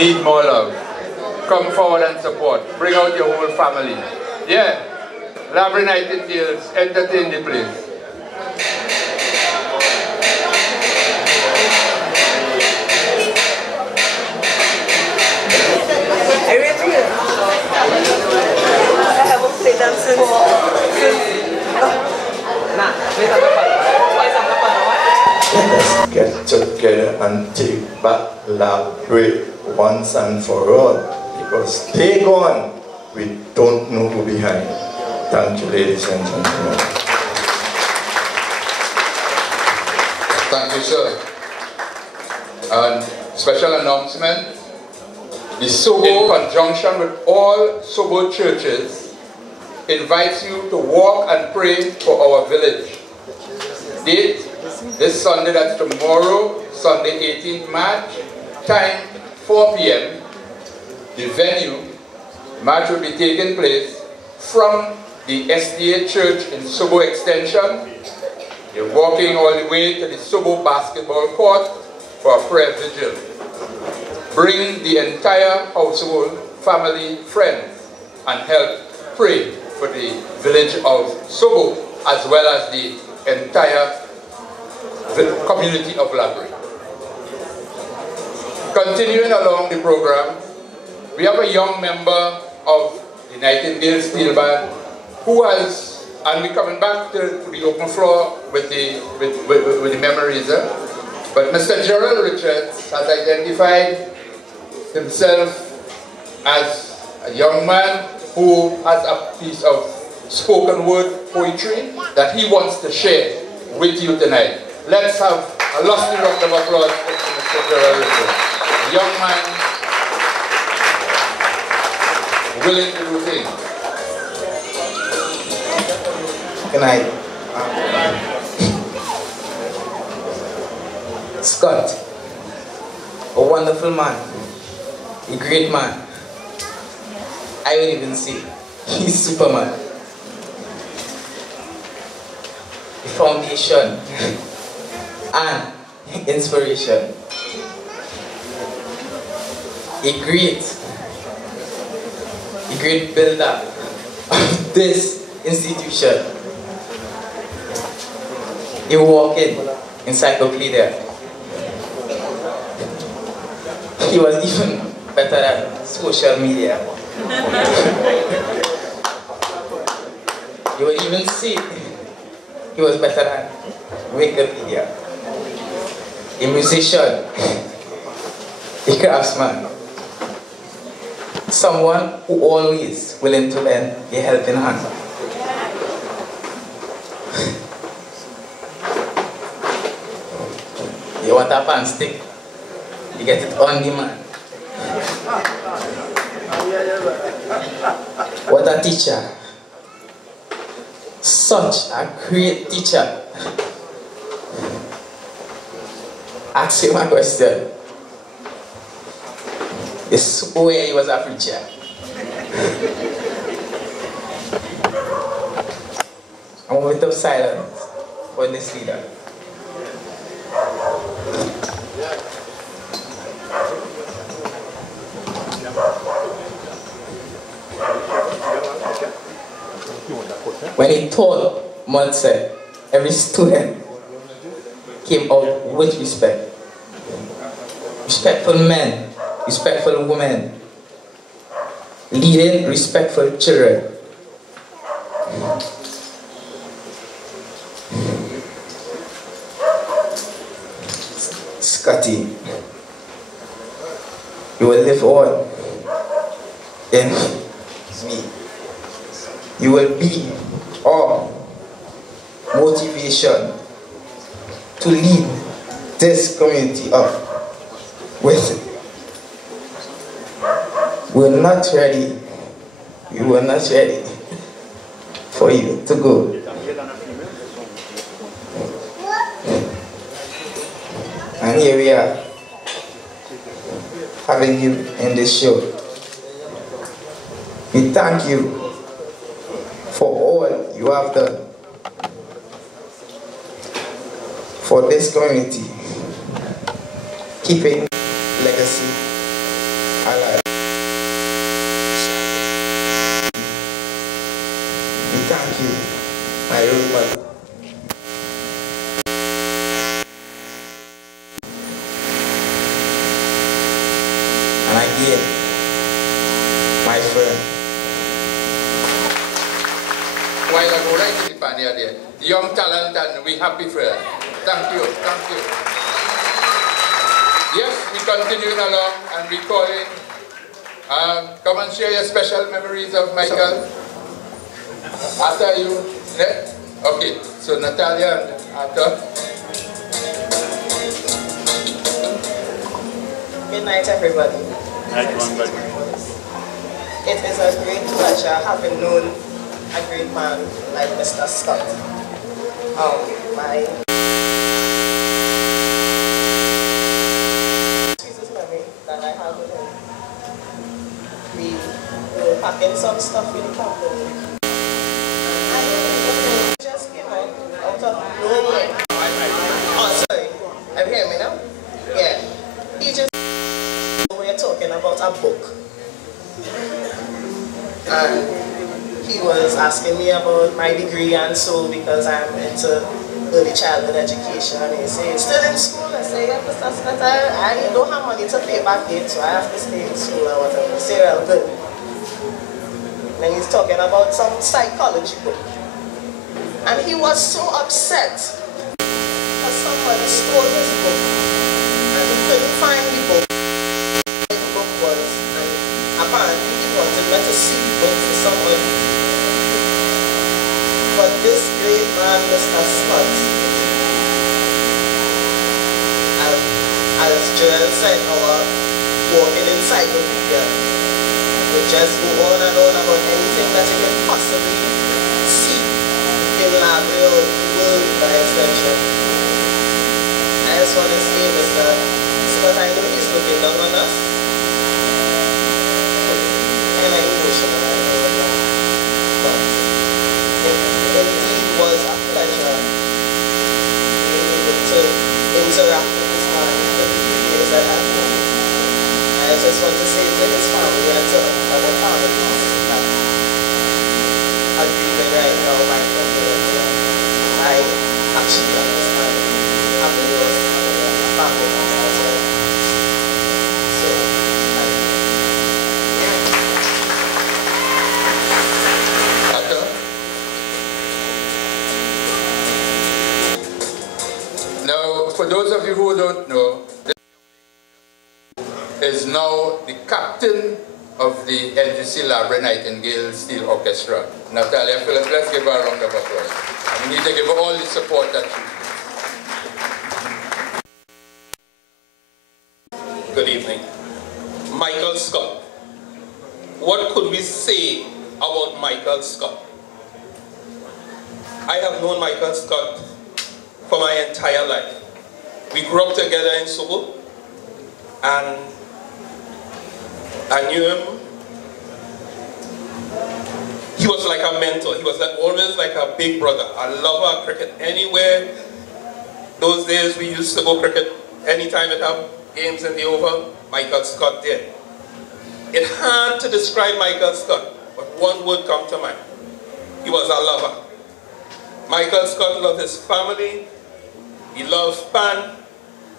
need more love. Come forward and support. Bring out your whole family. Yeah. Labyrinth Nightingales, entertain the place. I haven't played that since. Let's get together and take back Labyrinth once and for all. Because they gone, we don't know who behind. Thank you, ladies and gentlemen. Thank you, sir. And special announcement. The Sobo, in conjunction with all Sobo churches, invites you to walk and pray for our village. Date, this Sunday, that's tomorrow, Sunday 18th March, time 4 p.m. The venue, march will be taking place from the SDA Church in Sobo Extension. You're walking all the way to the Sobo basketball court for a prayer vigil. Bring the entire household, family, friends, and help pray for the village of Sobo, as well as the entire community of Labyrinth. Continuing along the program, we have a young member of the Nightingale Steel Band who has, and we're coming back to the open floor with the memories. But Mr. Gerald Richards has identified himself as a young man who has a piece of spoken word poetry that he wants to share with you tonight. Let's have a lusty round of applause for Mr. Gerald Richards. A young man willing to do things. Good night. Scott, a wonderful man, a great man. I would even say he's Superman. The foundation and inspiration. A great builder of this institution. A walking encyclopedia. He was even better at social media. You would even see he was better at Wikipedia. A musician, a craftsman, someone who always willing to lend a helping hand. You want a pan stick? You get it on demand. What a teacher. Such a great teacher. Ask him a question. It's where he was a preacher. A moment of silence for this leader. When he told Monse, every student came out with respect. Respectful men, respectful women, leading respectful children. Scotty, you will live on in me. You will be our motivation to lead this community up with. We're not ready. We were not ready for you to go. And here we are, having you in this show. We thank you for all you have done for this community, keeping legacy We thank you, my old mother. And again, my friend. While I go right to the panel there, the young talent, and we happy for it. Thank you, thank you. Yes, we continuing along and recalling. Come and share your special memories of Michael. After you left? Okay, so Natalia and Arthur. Good night, everybody. It is a great pleasure having known a great man like Mr. Scott. My sweetest memory that I have with him. We were packing some stuff in the company. And just came out of nowhere. Oh, sorry. Are you hearing me now? Yeah. He just we're talking about a book. And he was asking me about my degree and so because I'm into early childhood education. And he said, still in school? I say, yeah, Mr. Scott, I don't have money to pay back yet, so I have to stay in school and whatever. I say, well, good. And he's talking about some psychology book. And he was so upset because somebody stole his book. And he couldn't find the book. Where the book was. And apparently he wanted me to see the book for someone. But this great man, Mr. Scott, as Joel said, our walking encyclopedia, would just go on and on about anything that you can possibly see in library or world by extension. I just want to say, Mr. Scott, I know he's looking down on us. And I'm emotional, I know that. But it indeed was a pleasure being able to interact with this man for the few years that I've known. I just want to say to his family and to other families that are grieving right now my family. I actually understand having lost a family member as well. So, now, for those of you who don't know, is now the captain of the NGC Labrador Nightingale Steel Orchestra. Natalia Phillips, let's give her a round of applause. We need to give her all the support that she. Good evening. Michael Scott. What could we say about Michael Scott? I have known Michael Scott for my entire life. We grew up together in Sobo, and I knew him. He was like a mentor. He was always like a big brother, a lover of cricket. Anywhere, those days we used to go cricket, anytime it had games in the Oval, Michael Scott did. It's hard to describe Michael Scott, but one word comes to mind. He was a lover. Michael Scott loved his family, he loved Pan,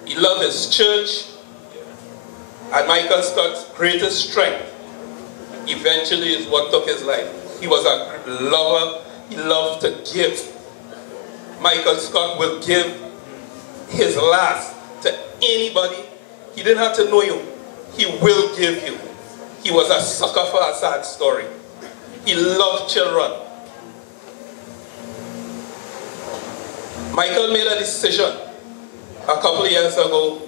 he loved his church, and Michael Scott's greatest strength eventually is what took his life. He was a lover, he loved to give. Michael Scott will give his last to anybody. He didn't have to know you, he will give you. He was a sucker for a sad story. He loved children. Michael made a decision a couple of years ago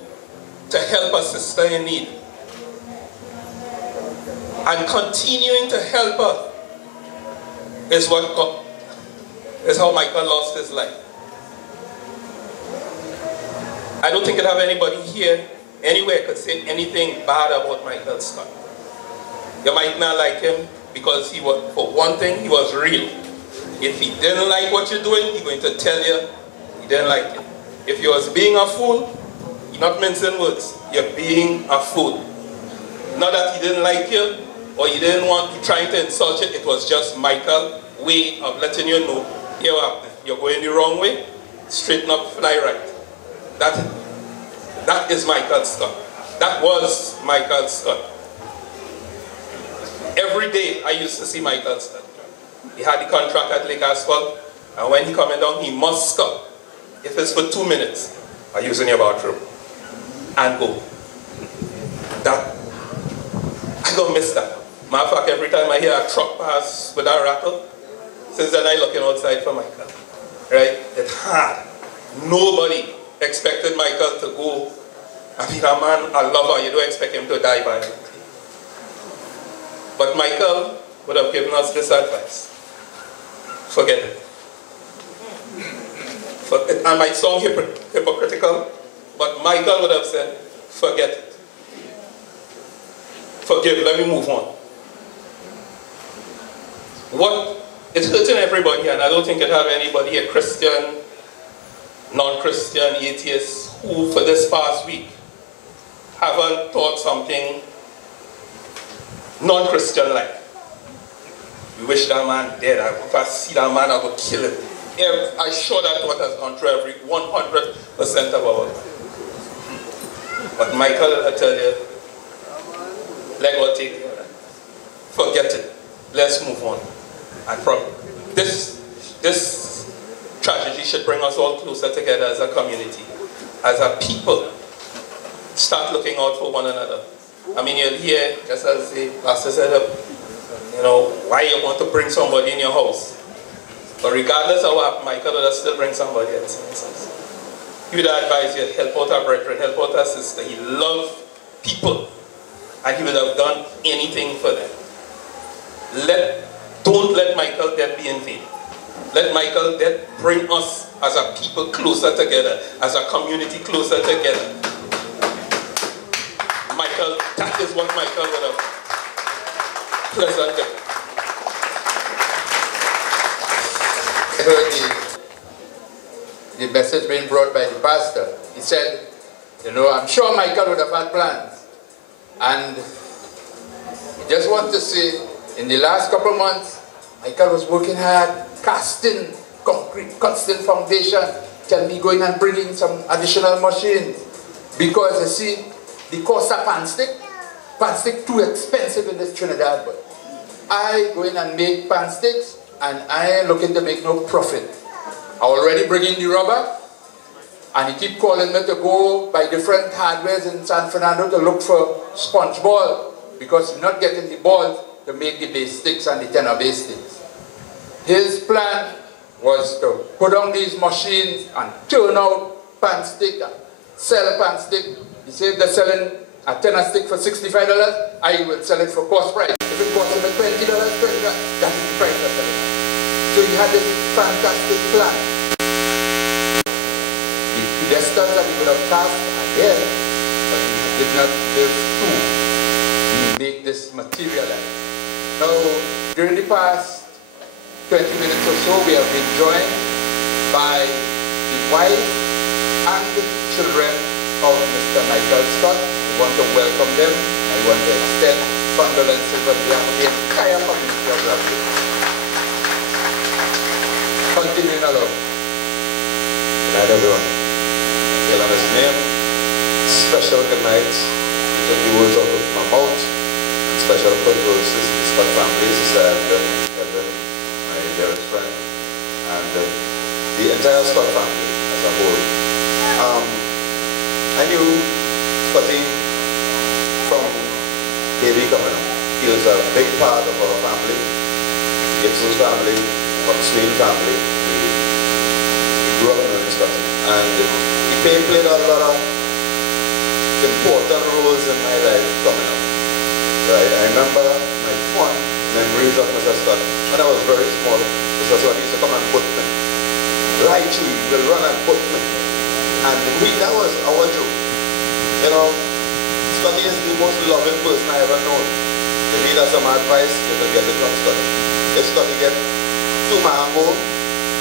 to help a sister in need. And continuing to help her is how Michael lost his life. I don't think I have anybody here, anywhere, could say anything bad about Michael Scott. You might not like him because he was, for one thing, he was real. If he didn't like what you're doing, he's going to tell you he didn't like it. If you was being a fool, you're not mincing words, you're being a fool. Not that he didn't like you, or he didn't want to try to insult you. It was just Michael's way of letting you know, here you're going the wrong way, straighten up, fly right. That is Michael's stuff. That was Michael's stuff. Every day I used to see Michael's stuff. He had the contract at Lake Asphalt, and when he coming down, he must stop. If it's for 2 minutes, I use in your bathroom, and go. That, I don't miss that. Matter of fact, every time I hear a truck pass with a rattle, since then I looking outside for Michael. Right? It's hard. Nobody expected Michael to go and be a man, a lover. You don't expect him to die violently. But Michael would have given us this advice. Forget it. I might sound hypocritical, but Michael would have said, forget it. Forgive, let me move on. What is hurting everybody, and I don't think it have anybody, a Christian, non-Christian, atheist, who for this past week haven't thought something non-Christian like. We wish that man dead. If I see that man, I will kill him. I'm sure that thought has gone through every 100% of our life. But Michael, I tell you, let God take care of that. Forget it. Let's move on. And from this tragedy should bring us all closer together as a community, as a people. Start looking out for one another. I mean, you'll hear, just as the pastor said, you know, why you want to bring somebody in your house. But regardless of what, Michael will still bring somebody else in his house. He would advise you, help out our brethren, help out our sister. He loved people, and he would have done anything for them. Don't let Michael's death be in vain. Let Michael's death bring us as a people closer together, as a community closer together. Michael, that is what Michael would have presented. I heard the message being brought by the pastor. He said, you know, I'm sure Michael would have had plans. And I just want to say, in the last couple of months, Michael was working hard, casting concrete, casting foundation, tell me going and bringing some additional machines. Because you see, the cost of pan stick too expensive in this Trinidad. But I go in and make pan sticks, and I ain't looking to make no profit. I already bring in the rubber, and he keep calling me to go buy different hardwares in San Fernando to look for sponge ball, because he's not getting the balls to make the base sticks and the tenor base sticks. His plan was to put on these machines and turn out pan stick and sell pan stick. He said they're selling a tenor stick for $65, I will sell it for cost price. If it costs him $20, that is the price of selling it. So he had this fantastic plan. The pedestals that he would have cast are there, but he did not build two to make this materialize. Now, during the past 20 minutes or so, we have been joined by the wife and the children of Mr. Michael Scott. We want to welcome them, and we want to extend condolences on behalf of the entire community of Brea. Continuing along. Good night, everyone. Hail on his name. Special good night. These are the words out of my mouth. And special condolences to the Scott family, Sister Evelyn, my dearest friend, and the entire Scott family as a whole. I knew Scotty from baby coming up. He was a big part of our family, the Gibson's family, Snail family. We grew up in Scotty, and he played a lot of important roles in my life coming up. Right? I remember my fond memories of Mr. Scott when I was very small. Mr. Scott used to come and put me. Right, he will run and put me. And that was our joke. You know, Scotty is the most loving person I ever known. If you need some advice, you can get it from Scotty. If Scotty gets 2 mango,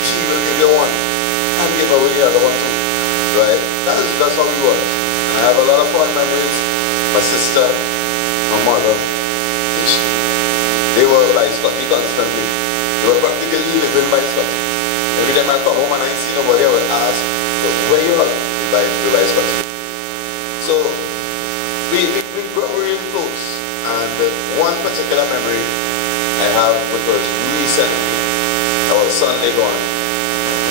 she will give you 1 and give away the other one too. Right? That's how he was. And I have a lot of fond memories. My sister, my mother, they were by Scotty constantly. They were practically living by Scotty. Every time I come home and I see nobody, I would ask, where you are? We by Scotty. So we grew really close. And one particular memory I have, which was recently, our Sunday gone,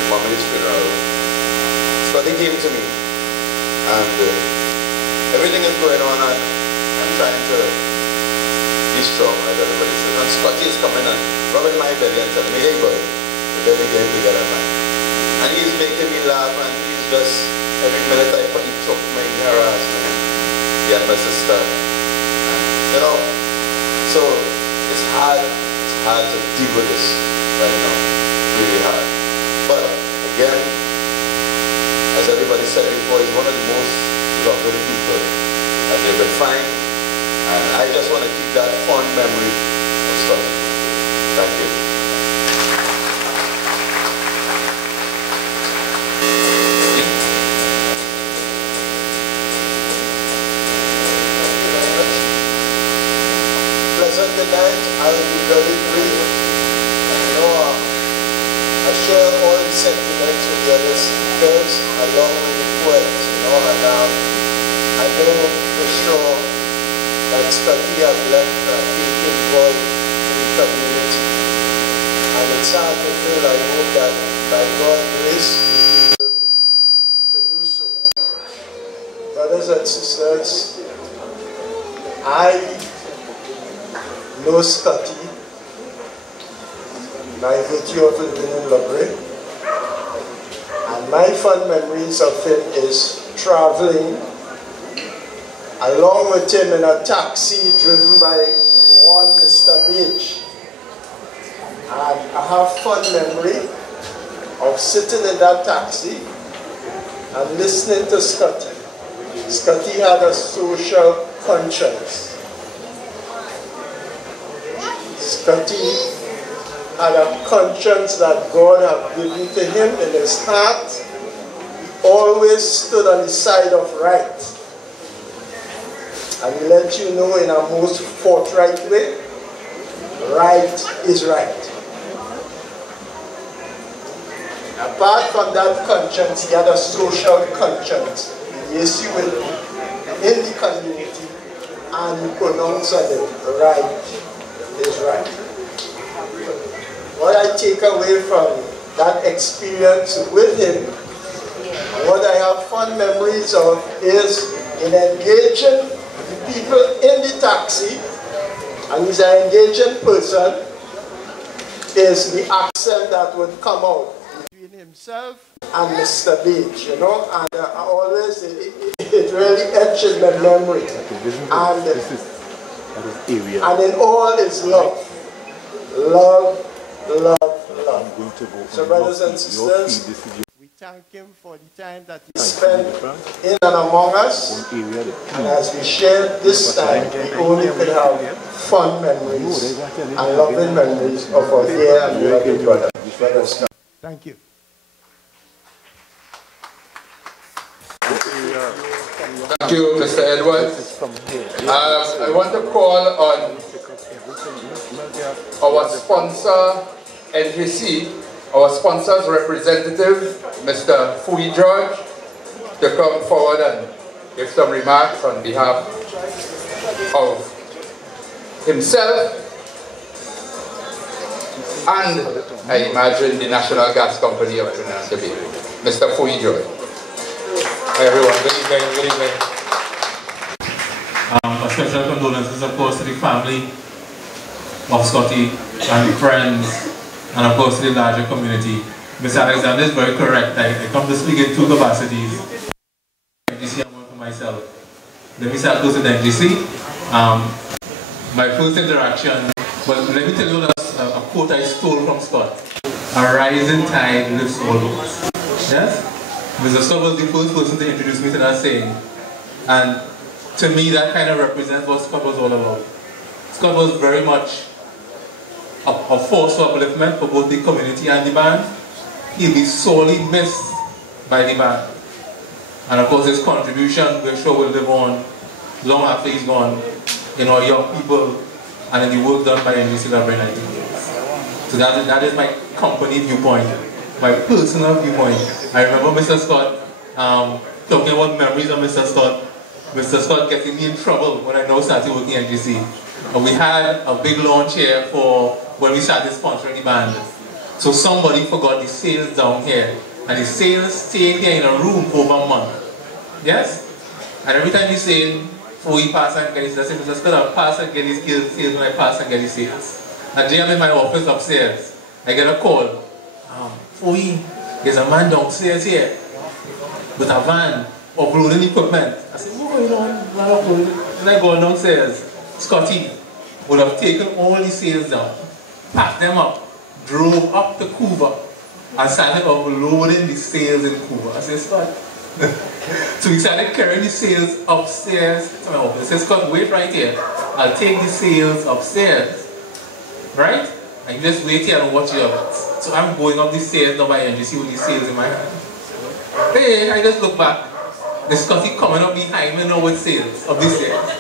my mommy's funeral. Scotty came to me, and everything is going on, and I'm trying to be strong, like everybody says. And Scotty is coming and rubbing my belly and telling me, hey boy, the belly getting bigger than mine. And he's making me laugh, and he's just, every minute I put, he choked my harassment. He and my sister. You know, so it's hard to deal with this right now, really hard. But again, as everybody said before, he's one of the most lovely people that they could find, and I just want to keep that fond memory of Scotty. Thank you. Good night. I'll be very brief. You know, I share all the sentiments with the other speakers along with the poets, you know, and I know for sure that Scotty has left a big void in the community. And it's hard to feel. I hope that by God's grace we will be able to do so. Brothers and sisters, I know Scotty by virtue of living in Brea, and my fond memories of him is traveling along with him in a taxi driven by one Mr. Beach. And I have fond memory of sitting in that taxi and listening to Scotty. Scotty had a social conscience. Scotty had a conscience that God had given to him in his heart. He always stood on the side of right. And he let you know in a most forthright way, right is right. Apart from that conscience, he had a social conscience. Yes, you will in the community, and he pronounced on it, right is right. What I take away from that experience with him, what I have fond memories of, is in engaging the people in the taxi, and he's an engaging person, is the accent that would come out between himself and Mr. Beach, you know, and always it really etches my memory. And in all is love. Love, love, love. So brothers and sisters, we thank him for the time that he spent in and among us. And as we shared this time, we only could have fond memories and loving memories of our dear and beloved brother. Thank you. Thank you, Mr. Edwards. I want to call on our sponsor, NGC, our sponsor's representative, Mr. Fui George, to come forward and give some remarks on behalf of himself and, I imagine, the National Gas Company of Trinidad and Tobago. Mr. Fui George. Hi everyone, good evening, good evening. A special condolences, of course, to the family of Scotty and the friends, and of course to the larger community. Mr. Alexander is very correct. I come to speak in two capacities. NGC and one for myself. Let me start with the NGC. My first interaction, but let me tell you a quote I stole from Scott. A rising tide lifts all boats. Yes? Mr. Scott was the first person to introduce me to that saying, and to me that kind of represents what Scott was all about. Scott was very much a force for upliftment for both the community and the band. He'll be sorely missed by the band. And of course his contribution, we're sure, will live on long after he's gone. young people, and in the work done by NGC Library 19 years. So that is my company viewpoint, my personal viewpoint. I remember Mr. Scott talking about memories of Mr. Scott. Mr. Scott getting me in trouble when I now started working at NGC. And we had a big launch here for when we started sponsoring the band. So somebody forgot the sales down here, and the sales stayed here in a room over a month. Yes? And every time you say, before we pass and get his sales, Mr. Scott, I'll pass and get his sales when I pass and get his sales. And then I'm in my office upstairs. I get a call. There's a man downstairs here with a van uploading equipment. I said, what going on? And I go downstairs. Scotty would have taken all the sales down, packed them up, drove up to Cuba, and started uploading the sales in Cuba. I said, Scott. So we started carrying the sales upstairs to my office. I said, Scott, wait right here. I'll take the sales upstairs. Right? And you just wait here and watch it up. So I'm going up the stairs now by NGC with the sales in my hand. Hey, I just look back. The Scotty coming up behind me now with sales of the stairs.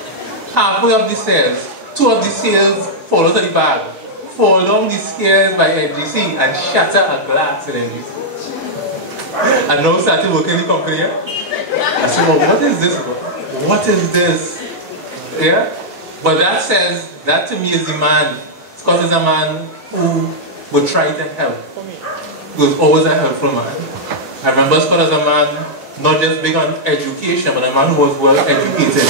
Halfway up the stairs, 2 of the sales fall out of the bag, fall down the stairs by NGC and shatter a glass in NGC. And now started working in the company. I said, well, what is this? What is this? Yeah? But that says, that to me is the man. Scott is a man who would try to help. He was always a helpful man. I remember Scott as a man, not just big on education, but a man who was well educated.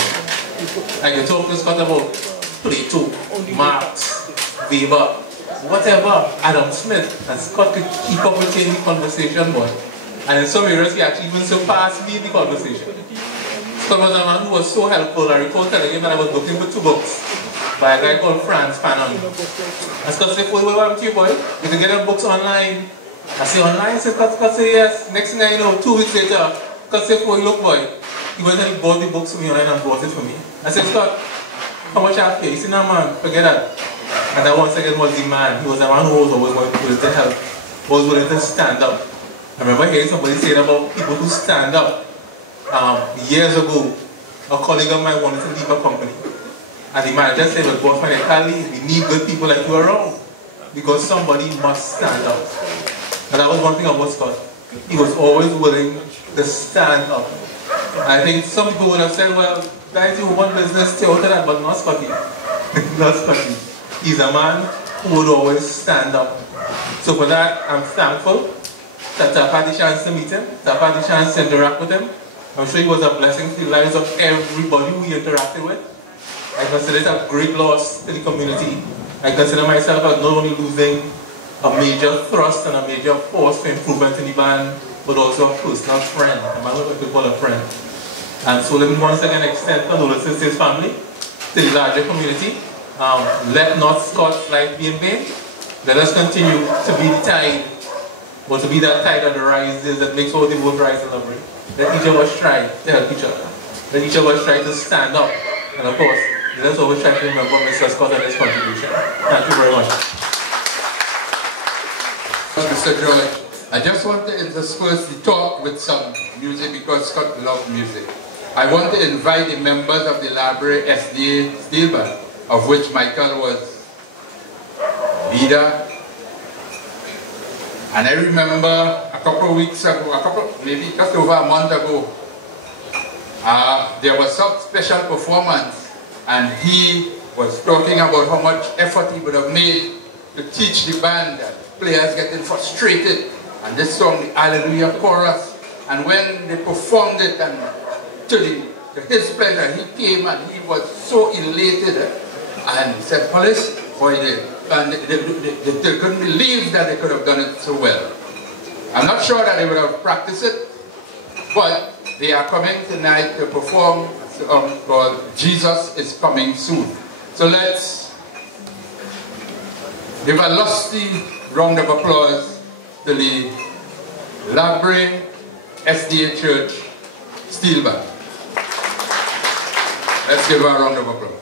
I can talk to Scott about Plato, Marx, Weber, whatever, Adam Smith, and Scott could keep up with the conversation more. And in some areas, he actually even surpassed me in the conversation. Scott was a man who was so helpful. I recall telling him that I was looking for 2 books by a guy called Franz Fanon. And Scott said, what happened to you, boy? You can get the books online. I said, online? Scott said, yes. Next thing I know, 2 weeks later, Scott said, look, boy. He went and he bought the books for me online and bought it for me. I said, Scott, how much I pay? He said, no, man, forget that. And that once again was the man. He was a man who was always willing to help, was willing to stand up. I remember hearing somebody say about people who stand up. Years ago, a colleague of mine wanted to leave a company. And the manager said, well, boss man, I can't leave. We need good people like you around. Because somebody must stand up. And that was one thing about Scott. He was always willing to stand up. And I think some people would have said, well, guys, you want business, stay out of that, but not Scotty. Not Scotty. He's a man who would always stand up. So for that, I'm thankful that I've had the chance to meet him, that I've had the chance to interact with him. I'm sure he was a blessing to the lives of everybody who he interacted with. I consider it a great loss to the community. I consider myself as not only losing a major thrust and a major force for improvement in the band, but also a personal friend, a man who could call a friend. And so let me once again extend condolences to his family, to the larger community. Let not Scott's life be in vain. Let us continue to be the tide, or to be that tide that rises, that makes all the world rise and lovely. Let each of us try to help each other. Let each of us try to stand up. And of course, let us always try to remember Mr. Scott and his contribution. Thank you very much. Mr. George, I just want to intersperse the talk with some music because Scott loves music. I want to invite the members of the library SDA Steel Band, of which Michael was leader. And I remember a couple of weeks ago, maybe just over a month ago, there was some special performance and he was talking about how much effort he would have made to teach the band that players getting frustrated. And this song, the Hallelujah Chorus, and when they performed it, and to his pleasure, he came and he was so elated, and he said, Hollis, boy, they couldn't believe that they could have done it so well. I'm not sure that they would have practiced it, but they are coming tonight to perform a song called Jesus is Coming Soon. So let's give a lusty round of applause to the Library SDA Church Steel Band. Let's give her a round of applause.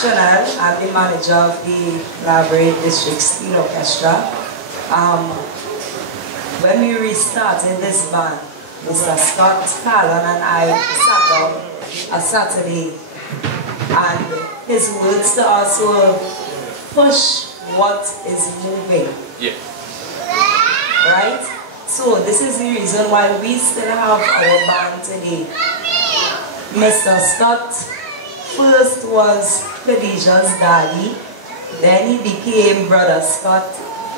Chanel, I'm the manager of the Library District Steel Orchestra. When we restarted this band, Mr. Scott Carlon and I sat down a Saturday. And his words to us will push what is moving. Yes. Right? So this is the reason why we still have our band today. Mr. Scott first was Khadijah's daddy, then he became Brother Scott,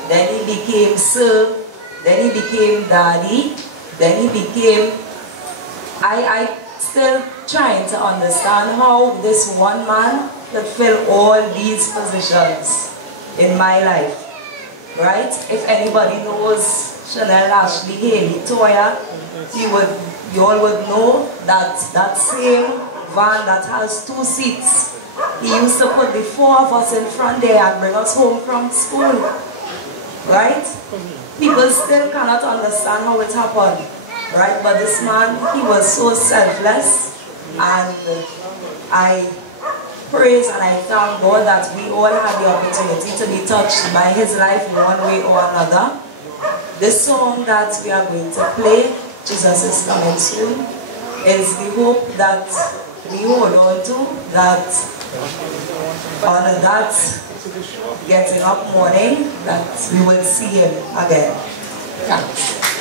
then he became Sir, then he became Daddy, then he became... I still trying to understand how this one man could fill all these positions in my life. Right? If anybody knows Chanel Ashley Haley Toya, you all would know that that same van that has 2 seats, he used to put the 4 of us in front there and bring us home from school. Right? People still cannot understand how it happened. Right? But this man, he was so selfless, and I praise and I thank God that we all had the opportunity to be touched by his life in one way or another. This song that we are going to play, Jesus is Coming Soon, is the hope that we hold on to, that on that getting up morning, that we will see him again. Thanks.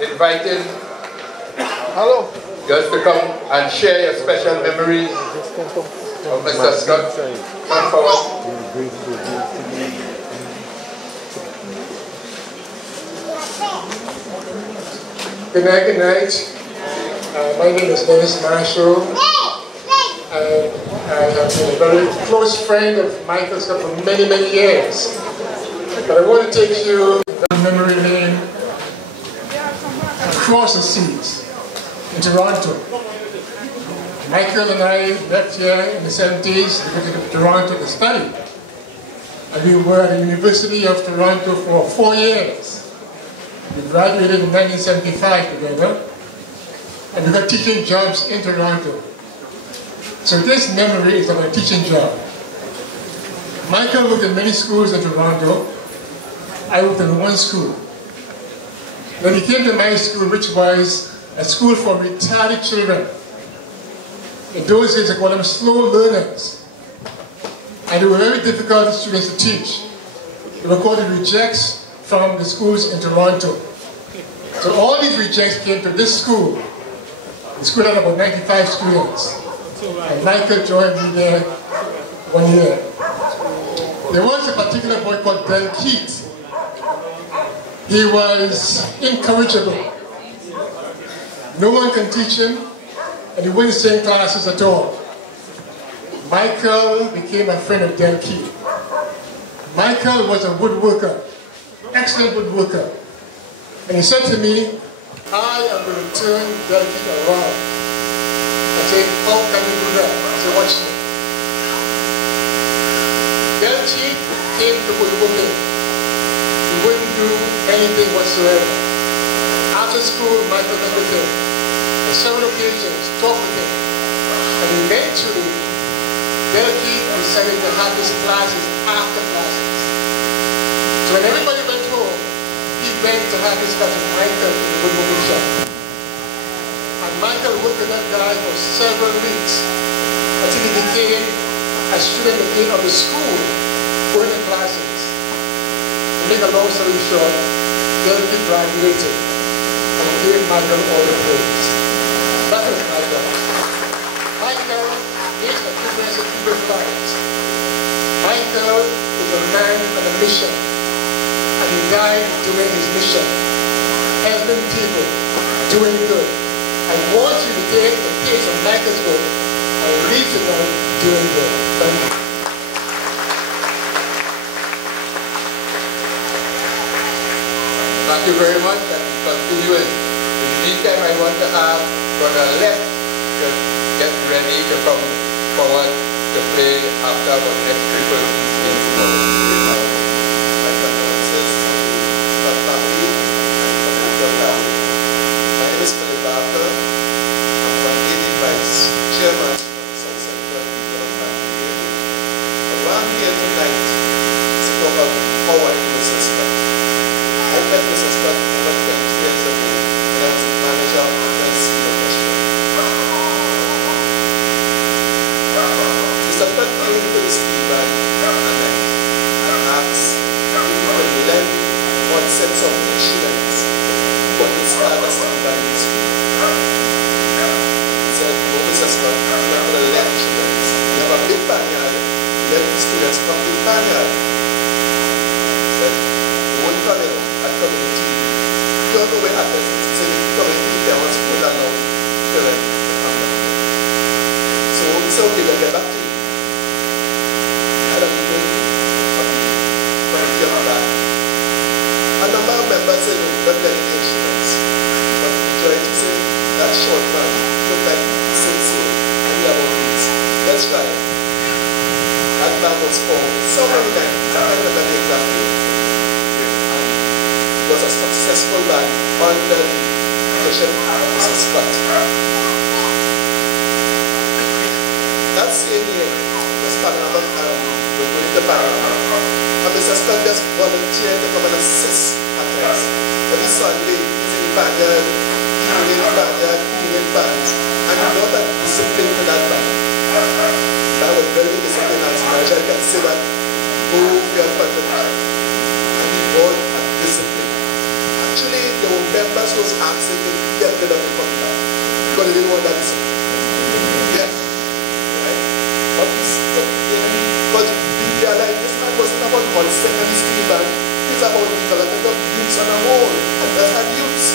Inviting just to come and share your special memories of Mr. Scott. Come forward. Good night, good night. My name is Dennis Marshall, and I have been a very close friend of Michael's for many, many years. But I want to take you down memory lane across the seas in Toronto. Michael and I left here in the 70s to go to Toronto to study. And we were at the University of Toronto for 4 years. We graduated in 1975 together. And we got teaching jobs in Toronto. So this memory is of a teaching job. Michael worked in many schools in Toronto. I worked in one school. Then he came to my school, which was a school for retarded children. In those days, they called them slow learners. And they were very difficult students to teach. They were called the rejects from the schools in Toronto. So all these rejects came to this school. The school had about 95 students. And Michael joined me there 1 year. There was a particular boy called Del Keith. He was incorrigible. No one can teach him, and he wouldn't stay in classes at all. Michael became a friend of Del Keith. Michael was a woodworker, excellent woodworker. And he said to me, I am going to turn Del Keith around. I said, how can you do that? I said, watch me. Del Keith came to woodworking. He wouldn't do anything whatsoever. After school, Michael met with him. On several occasions, talked with him. And eventually, Del Keith decided to have his classes after classes. So when everybody went home, he went to have his class with Michael in the woodworking shop. And Michael worked with that guy for several weeks until he became a student again of the school going to classes. To make a long story short, Del Keith graduated and gave Michael all the praise. That was Michael. Michael makes a difference in people's lives. Michael is a man on a mission. And he died doing his mission, helping people, doing good. I want you to take the pace of Michael's work and leave tonight doing good. Thank you. Thank you very much, and continuing. In the meantime, I want to ask Brother Left to get ready to come forward to play after our next three persons. Chairman of South Central Development Area. But what I'm here tonight is to talk about how I know Mr. Scott. I met Mr. Scott over 20 years ago when I was the manager of my senior restaurant. Mr. Scott came to the school band at night and asked if he could lend or send some insurance for the start of school band in school. Said, no, Mr. Scott, you are going to lend students. You have a big vineyard, let the students come to the vineyard. Said, you won't come in at community. You don't know what happens. He said, if the community parents would allow children to come down here. So we said, okay, we'll get back to you. I had a meeting of the committee on that. A number of members said, no, we're getting the insurance. But the majority said, that short man looked like sincere and we have all these. Let's try it. That man was formed somewhere in 90s. I can't remember the exact date. And it was a successful band under the leadership of Mr. Scott. That same year was Panama, we were going to Panama. And Mr. Scott just volunteered to come and assist at us. Every Sunday, he's in the vineyard, cleaning bands, and you know that discipline to that band. That was very disciplined as much. I can say that go your contribution. And the board had discipline. Actually, there were members who was asking to get rid of the contract because they didn't want that discipline. Yes. Right? But because we realized this man wasn't about one second steel band, it's about development of youths on a whole. And that's had youths.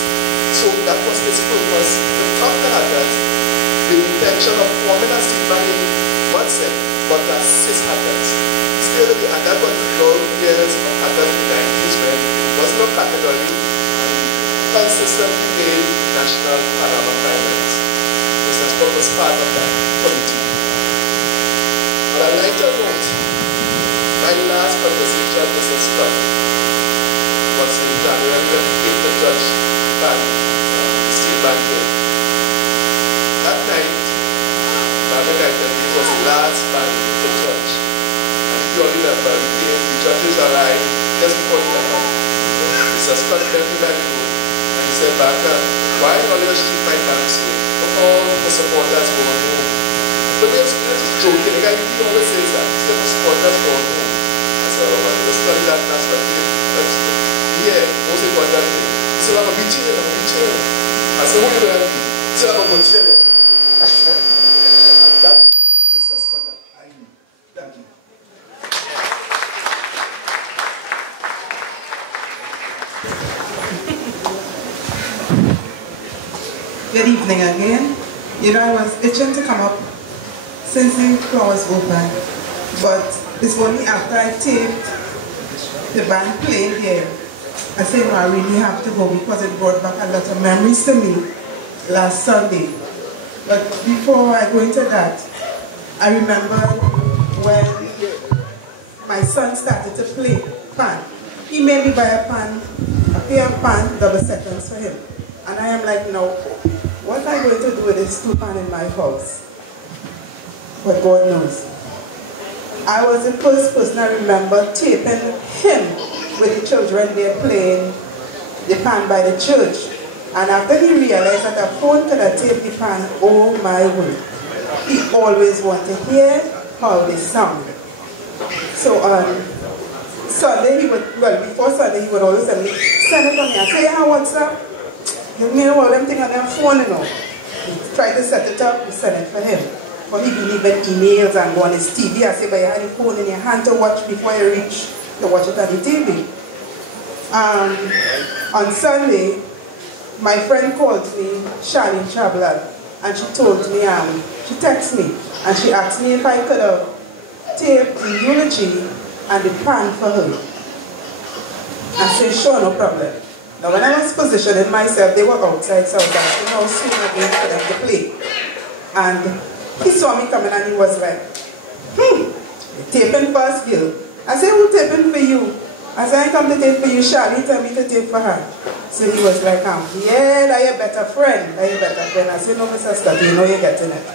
So so that was his purpose to come to Hatters, the intention of forming a seed bank in one set, but to assist Hatters. Still, and that was the 12 years of Hatters in the 90s when it was no category and consistently made national Panama finance. Mr. Scott was part of that committee. On a lighter note, my last conversation with Mr. Scott was in January when he came to judge the state bank here. That night, it was the last bank to judge. And if you all remember, the judges arrived just before the hour. Mr. Scott met me that room and he said, Barker, why always treat my banks way? All the supporters go on home. But they're just joking. The guy he always says that. He said the supporters go on home. I said, oh man, just study that last one. Yeah, most important thing. He said, I'm a bitch in. I said, who are you going to be? He said, I'm a good children. And that is Mr. Scott that I knew. Thank you. Good evening again. You know, I was itching to come up since the floor was open, but it's only after I taped the band playing here, I said, no, I really have to go because it brought back a lot of memories to me last Sunday. But before I go into that, I remember when my son started to play pan. He made me buy a pair of pan, double seconds for him. And I am like, no, what am I going to do with this 2 pan in my house? But God knows. I was the first person I remember taping him with the children there playing the pan by the church. And after he realized that a phone could have taped the pan, oh my word. He always wanted to hear how they sound. So on Sunday, before Sunday, he would always send it on me and say, how what's up? Give me all them things on their phone, you know. He tried to set it up, we sent it for him. But he didn't even emails and go on his TV. I say, but you had your phone in your hand to watch before you reach to watch it on the TV. On Sunday, my friend called me, Charlene Chablan, and she told me, she texted me, and she asked me if I could have taped the eulogy and the pan for her. I said, sure, no problem. Now when I was positioning myself, they were outside, so I was asking how soon again for them to play. And he saw me coming and he was like, taping first, girl. I said, who taping for you? I said, I come to tape for you, Charlie, tell me to tape for her. So he was like, yeah, that you better friend, that you better friend. I said, no, Mr. Scott, you know you're getting it.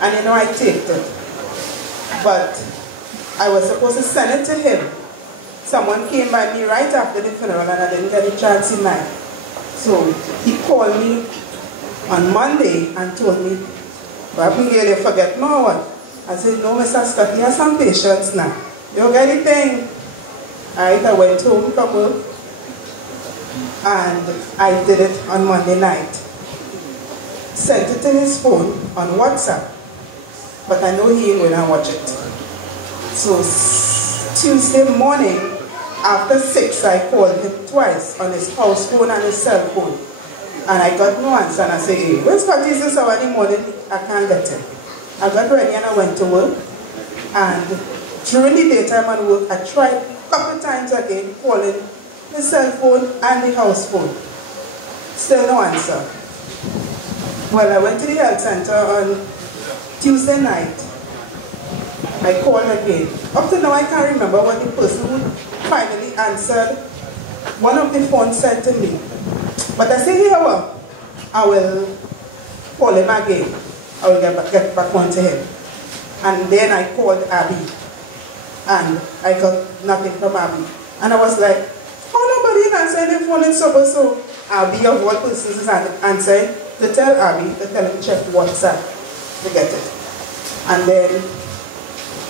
And you know I taped it. But I was supposed to send it to him. Someone came by me right after the funeral and I didn't get a chance in mine. So he called me on Monday and told me, but I'm going to forget me or what? I said, no, Mr. Scott, you have some patience now. You don't get anything. Alright, I went home from work and I did it on Monday night. Sent it to his phone on WhatsApp, but I know he ain't going to watch it. So Tuesday morning, after 6, I called him twice on his house phone and his cell phone. And I got no answer. And I said, hey, where's Scott is this hour in the morning? I can't get him. I got ready and I went to work. And during the daytime at work, I tried a couple times again calling the cell phone and the house phone. Still no answer. Well, I went to the health center on Tuesday night. I called again. Up to now, I can't remember what the person who finally answered one of the phones said to me. But I said, here, well, I will call him again. I will get back on to him. And then I called Abby. And I got nothing from Abby. And I was like, oh, nobody answered the phone and so. Abby, of all persons, is answering to tell Abby to tell him to check WhatsApp to get it. And then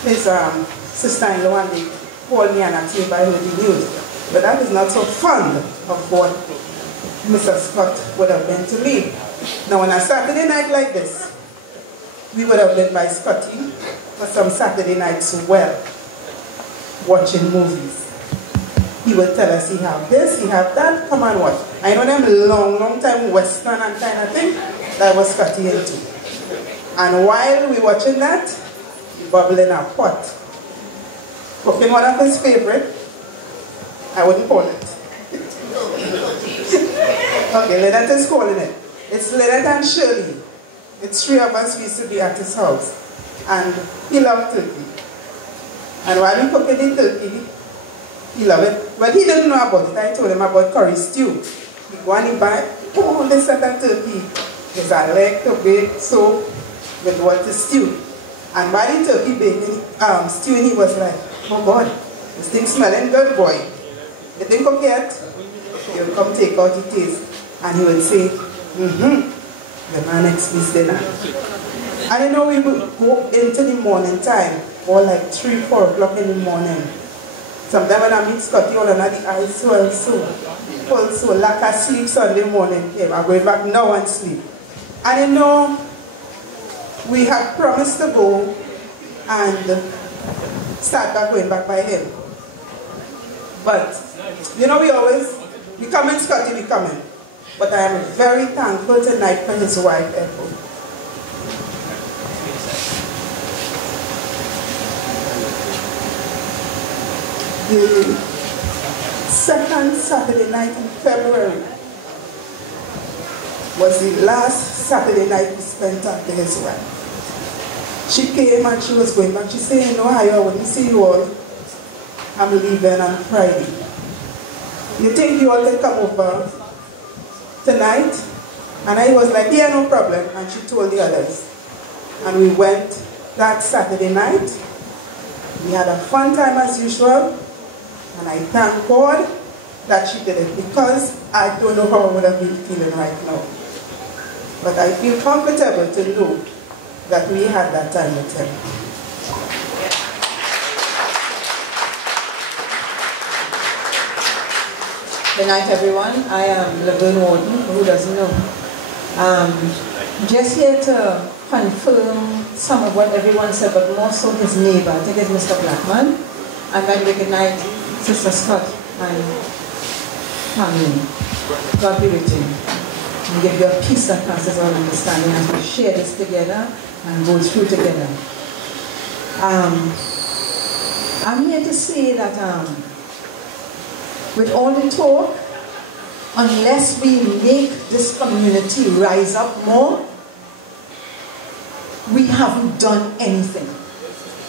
his sister-in-law and they called me and asked me if I heard the news. But that is not so fond of what Mr. Scott would have been to me. Now on a Saturday night like this, we would have been by Scotty for some Saturday nights well, watching movies. He he would tell us he have this, he have that, come and watch. I know them long time Western and kind of thing that was Scotty into. And while we watching that, he bubbling a pot. Cooking one of his favorite, I wouldn't call it. Okay, Lynette is calling it. It's Lynette and Shirley. It's 3 of us, we used to be at his house. And he loved turkey. And while we cooking the turkey, he loved it. Well, he didn't know about it. I told him about curry stew. He go and he buy, oh, this and that turkey. There's a leg to bake soap with what to stew. And while the turkey baking, stewing, he was like, oh God, this thing smelling good, boy. You think cook yet? He would come take out the taste. And he would say, the man next dinner. And you know, we would go into the morning time, or like 3, 4 o'clock in the morning. Sometimes when I meet Scotty, all under the eyes swell so like I sleep Sunday morning. Yeah, I'm going back now and sleep. And you know, we had promised to go and start back going back by him. But, you know, we come in, Scotty, we come in. But I am very thankful tonight for his wife, Echo. The second Saturday night in February was the last Saturday night we spent after his wife. She came and she was going back. She said, you know, I wouldn't see you all. I'm leaving on Friday. You think you all can come over tonight? And I was like, yeah, no problem. And she told the others. And we went that Saturday night. We had a fun time as usual. And I thank God that she did it, because I don't know how I would have been feeling right now. But I feel comfortable to know that we had that time with him. Good night, everyone. I am Laverne Warden, who doesn't know. Just here to confirm some of what everyone said, but more so his neighbor. I think it's Mr. Blackman. And then we good night, Sister Scott and family. God be with you. And give you a peace that passes all understanding as we share this together and go through together. I'm here to say that with all the talk, unless we make this community rise up more, we haven't done anything.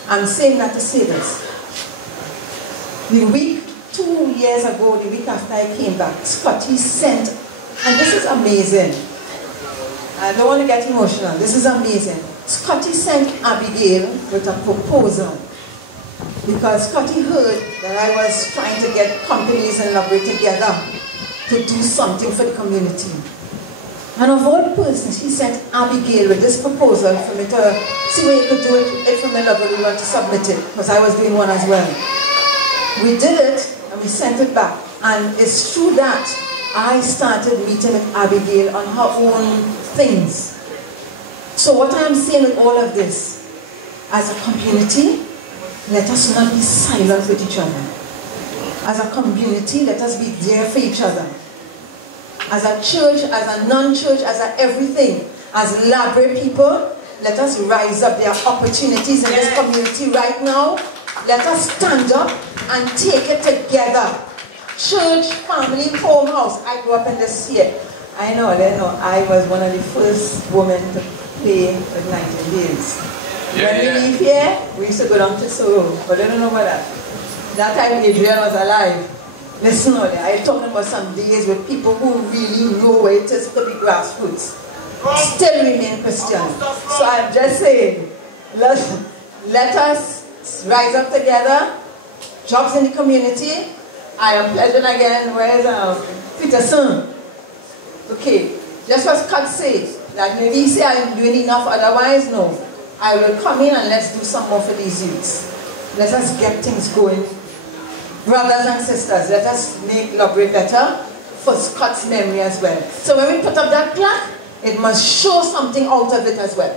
I'm saying that to say this. The week, 2 years ago, the week after I came back, Scotty sent, and this is amazing. I don't want to get emotional. This is amazing. Scotty sent Abigail with a proposal, because Scotty heard that I was trying to get companies in Laverne together to do something for the community. And of all persons, he sent Abigail with this proposal for me to see where you could do it from the level we want to submit it, because I was doing one as well. We did it, and we sent it back. And it's through that I started meeting with Abigail on her own things. So what I'm saying with all of this, as a community, let us not be silent with each other. As a community, let us be there for each other. As a church, as a non-church, as a everything, as Laverne people, let us rise up. There are opportunities in this community right now. Let us stand up and take it together. Church, family, home, house. I grew up in this here. I know, I was one of the first women to play with Nightingales. When we leave here, we used to go down to Soro, but I don't know about that. That time Adrian was alive. Listen, I'm talking about some days with people who really know what it is to be grassroots. Still remain Christian. So I'm just saying, let us rise up together. Jobs in the community. I am pledging again. Where's Peterson? Okay, just what Scott says, that maybe he say I'm doing enough, otherwise no. I will come in and let's do some more for these youths. Let us get things going. Brothers and sisters, let us make Laverne better for Scott's memory as well. So when we put up that plaque, it must show something out of it as well.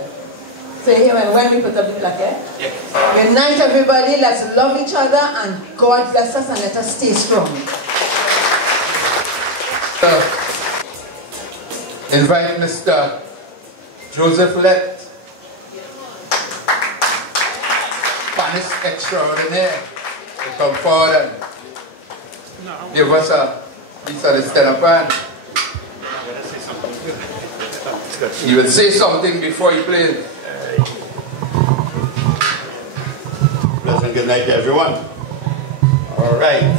So here, when we put up the plaque, Good night, everybody. Let's love each other, and God bless us, and let us stay strong. Invite Mr. Joseph Lett, Spanish extraordinaire, to come forward and give us a piece of the stand-up band. He will say something before he plays. Pleasant good night to everyone. All right.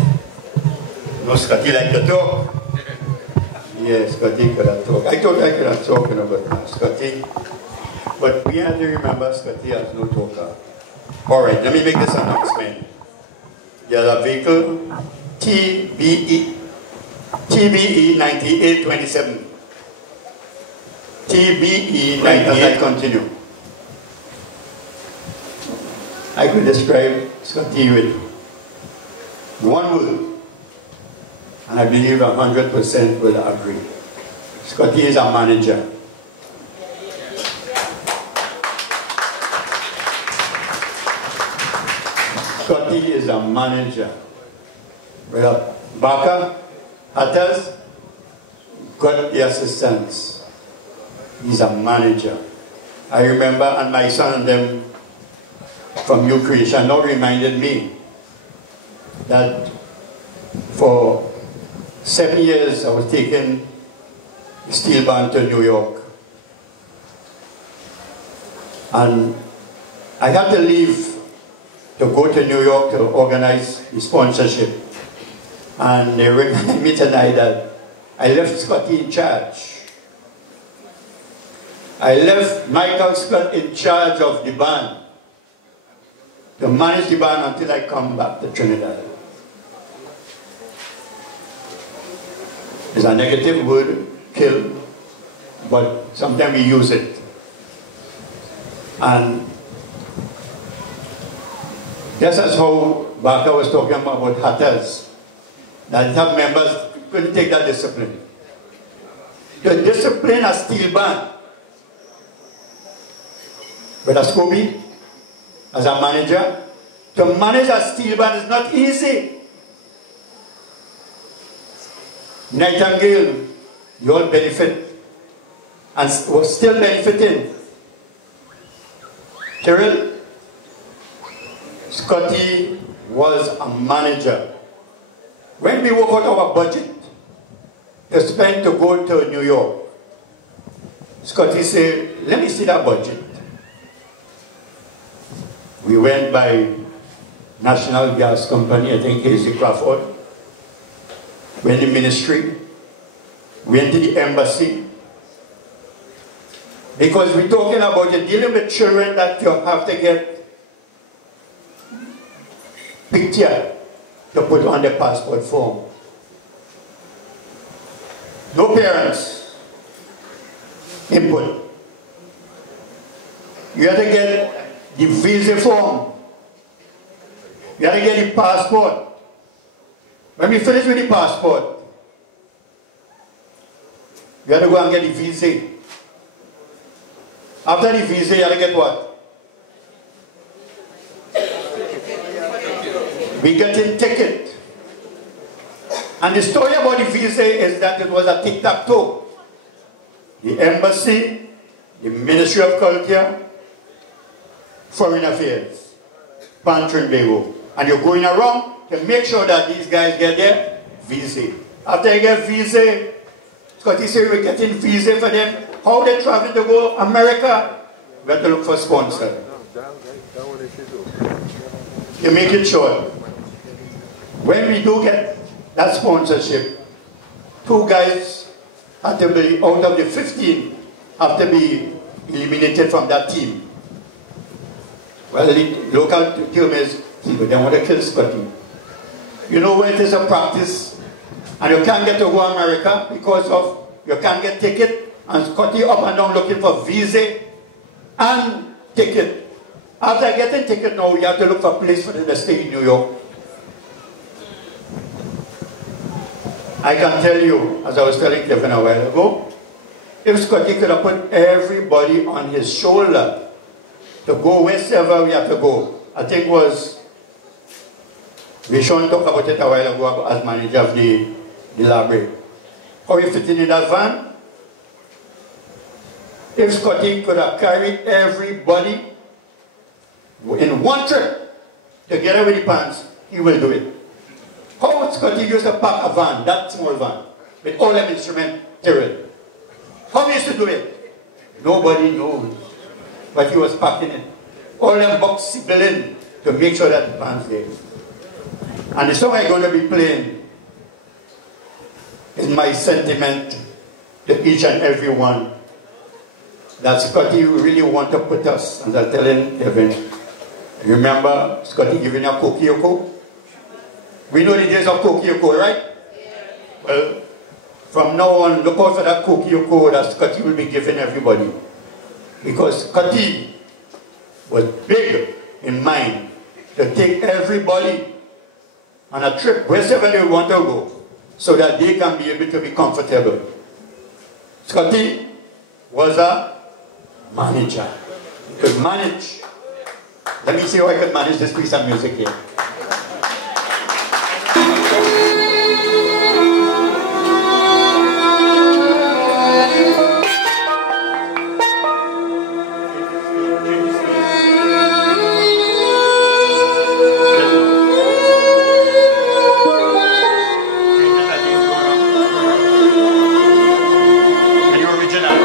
No, Scotty like to talk. Yes, Scotty could have talk. I thought I could have talking about Scotty. But we have to remember Scotty has no talker. All right, let me make this announcement. There's a vehicle TBE 9827. TBE 98 continue. I could describe Scotty with one word, and I believe 100% will agree. Scotty is a manager. Scotty is a manager. Well, Baka, Hatters, got the assistants. He's a manager. I remember, and my son and them from New Creation now reminded me that for 7 years I was taking steel band to New York. And I had to leave to go to New York to organize the sponsorship. And they remind me tonight that I left Scotty in charge. I left Michael Scott in charge of the band, to manage the band until I come back to Trinidad. It's a negative word, kill, but sometimes we use it. And just as how Baka was talking about Hatters, that have members couldn't take that discipline. To discipline a steel band, but as Kobe, as a manager, to manage a steel band is not easy. Nightingale, you all benefit, and was still benefiting. Terrell, Scotty was a manager. When we work out our budget to spend to go to New York, Scotty said, let me see that budget. We went by National Gas Company, I think Casey Crawford. Went to the ministry. Went to the embassy. Because we're talking about you're dealing with children that you have to get picture to put on the passport form. No parents input. You have to get the visa form. You have to get the passport. When we finish with the passport, you have to go and get the visa. After the visa, you have to get what? We get a ticket. And the story about the visa is that it was a tic-tac-toe. The embassy, the Ministry of Culture, Foreign Affairs, Pantrinbego. And you're going around to make sure that these guys get their visa. After you get visa, Scotty said we're getting visa for them. How they travel to go America? We have to look for sponsor. You make it short. When we do get that sponsorship, 2 guys have to be, out of the 15, have to be eliminated from that team. Well, the local team is, they want to kill Scotty. You know where it is a practice, and you can't get to go America because of, you can't get ticket, and Scotty up and down looking for visa and ticket. After getting ticket now, you have to look for a place for them to stay in New York. I can tell you, as I was telling Clifton a while ago, if Scotty could have put everybody on his shoulder to go wherever we have to go. I think was, Vishon talked about it a while ago as manager of the library. How you fit in that van? If Scotty could have carried everybody in one trip together with the pants, he will do it. How would Scotty use to pack a van, that small van, with all them instrument material? How he used to do it? Nobody knows. But he was packing it. All them boxes billing to make sure that the van's there. And the song I'm going to be playing is my sentiment to each and every one. That Scotty really want to put us, and I'm telling Evan, remember Scotty giving a Kokioko? We know the days of Kokioko, right? Well, from now on, look out for that Kokioko that Scotty will be giving everybody. Because Scotty was big in mind to take everybody on a trip wherever they want to go, so that they can be able to be comfortable. Scotty was a manager. He could manage. Let me see how I could manage this piece of music here. Original.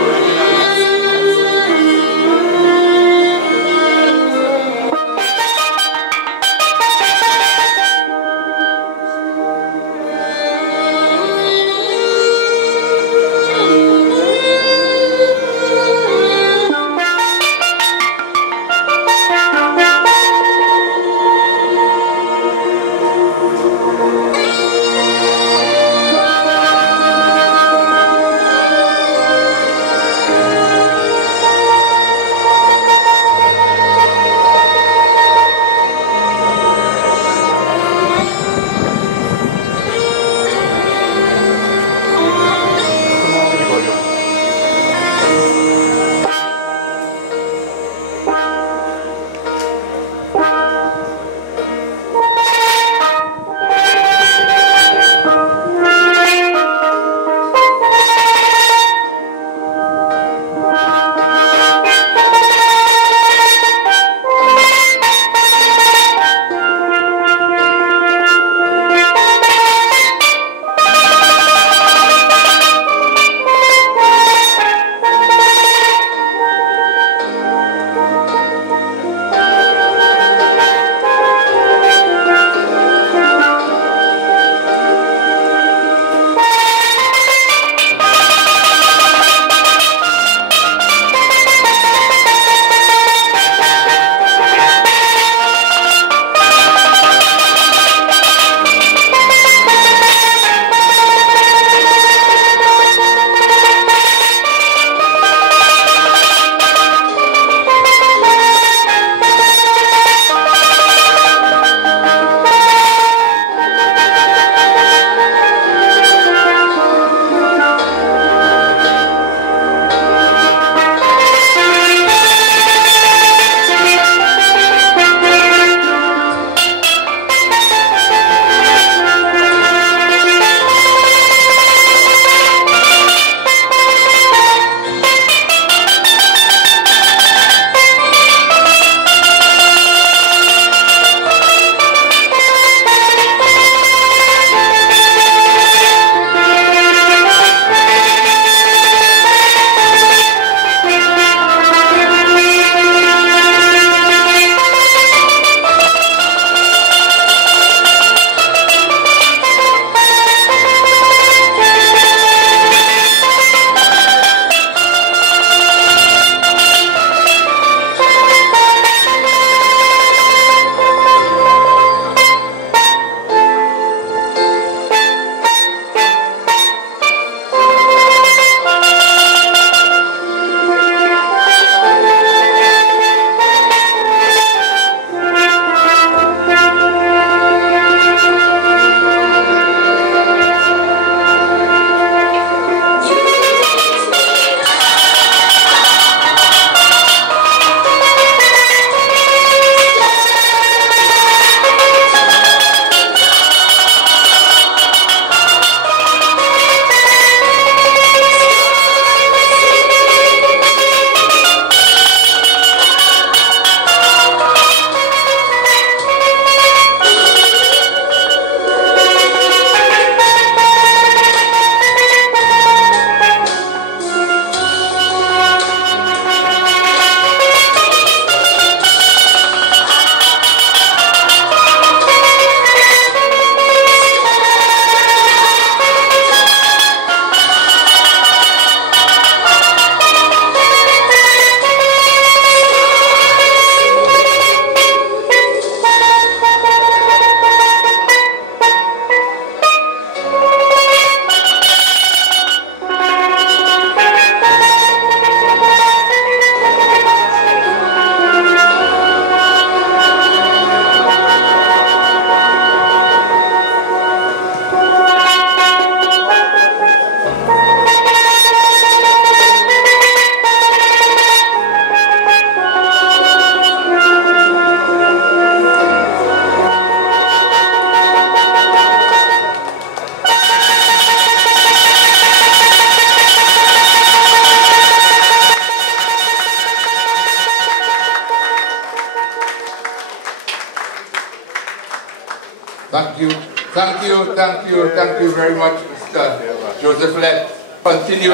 Thank you. Thank you, thank you, thank you very much, Mr. Joseph. Let's continue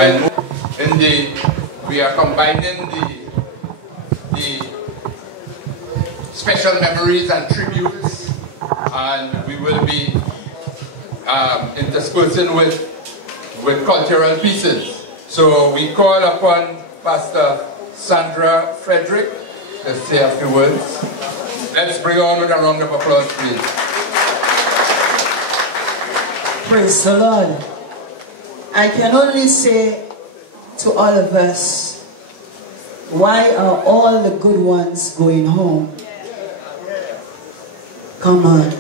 we are combining the special memories and tributes, and we will be interspersing with cultural pieces. So we call upon Pastor Sandra Frederick to say a few words. Let's bring on with a round of applause, please. Praise the Lord. I can only say to all of us, why are all the good ones going home? Come on.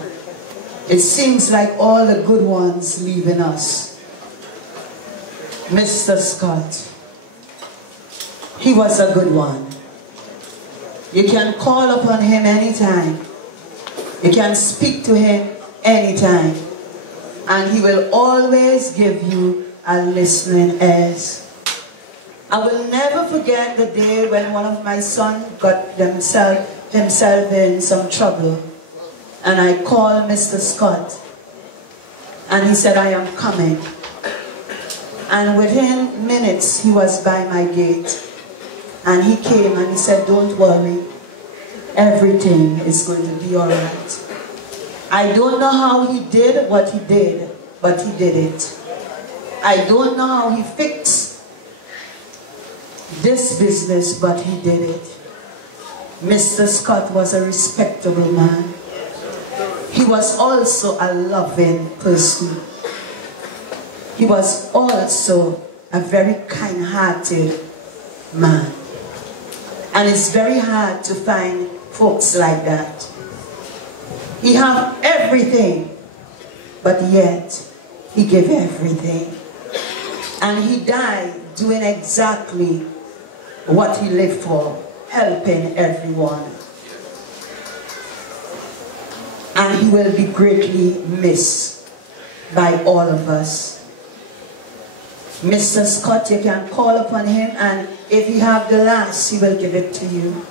It seems like all the good ones leaving us. Mr. Scott, he was a good one. You can call upon him anytime. You can speak to him anytime. And he will always give you a listening ears. I will never forget the day when one of my sons got himself in some trouble. And I called Mr. Scott. And he said, I am coming. And within minutes, he was by my gate. And he came and he said, don't worry. Everything is going to be all right. I don't know how he did what he did, but he did it. I don't know how he fixed this business, but he did it. Mr. Scott was a respectable man. He was also a loving person. He was also a very kind-hearted man. And it's very hard to find folks like that. He had everything, but yet he gave everything. And he died doing exactly what he lived for, helping everyone. And he will be greatly missed by all of us. Mr. Scott, you can call upon him, and if you have the last, he will give it to you.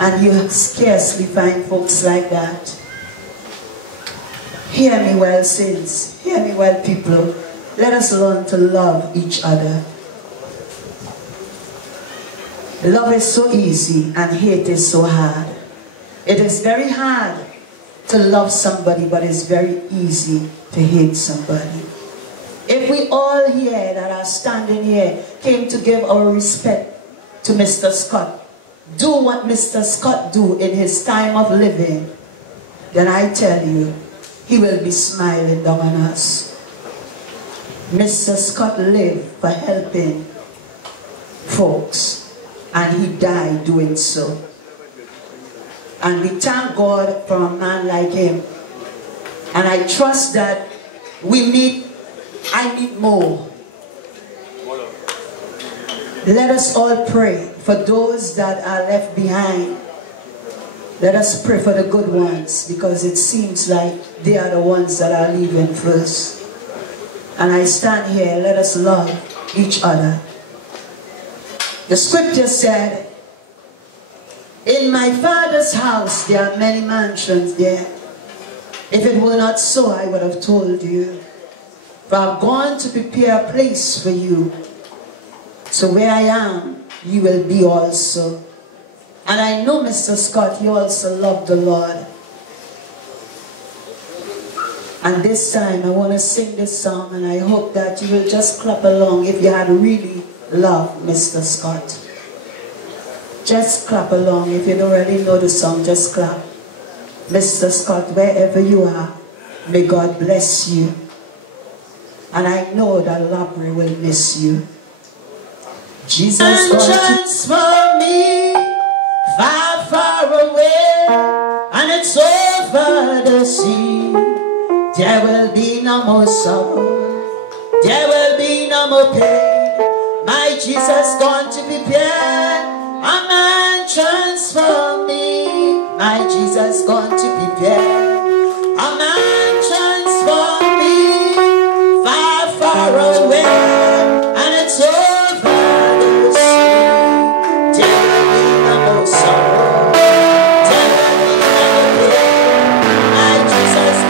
And you scarcely find folks like that. Hear me well, saints. Hear me well, people. Let us learn to love each other. Love is so easy and hate is so hard. It is very hard to love somebody, but it's very easy to hate somebody. If we all here that are standing here came to give our respect to Mr. Scott, do what Mr. Scott do in his time of living, then I tell you, he will be smiling down on us. Mr. Scott lived for helping folks, and he died doing so. And we thank God for a man like him. And I trust that I meet more. Let us all pray for those that are left behind. Let us pray for the good ones, because it seems like they are the ones that are leaving first. And I stand here, let us love each other. The scripture said, in my Father's house there are many mansions there. If it were not so, I would have told you. For I've gone to prepare a place for you. So where I am, you will be also. And I know, Mr. Scott, you also love the Lord. And this time I want to sing this song, and I hope that you will just clap along if you had really loved Mr. Scott. Just clap along. If you don't really know the song, just clap. Mr. Scott, wherever you are, may God bless you. And I know that Labrie will miss you. Jesus transform me far, far away, and it's over the sea. There will be no more sorrow, there will be no more pain. My Jesus gone to prepare a man transform me. My Jesus gone to prepare a man transform me far, far away, and it's over the sea. There will be no more sorrow, there will be no more pain. My Jesus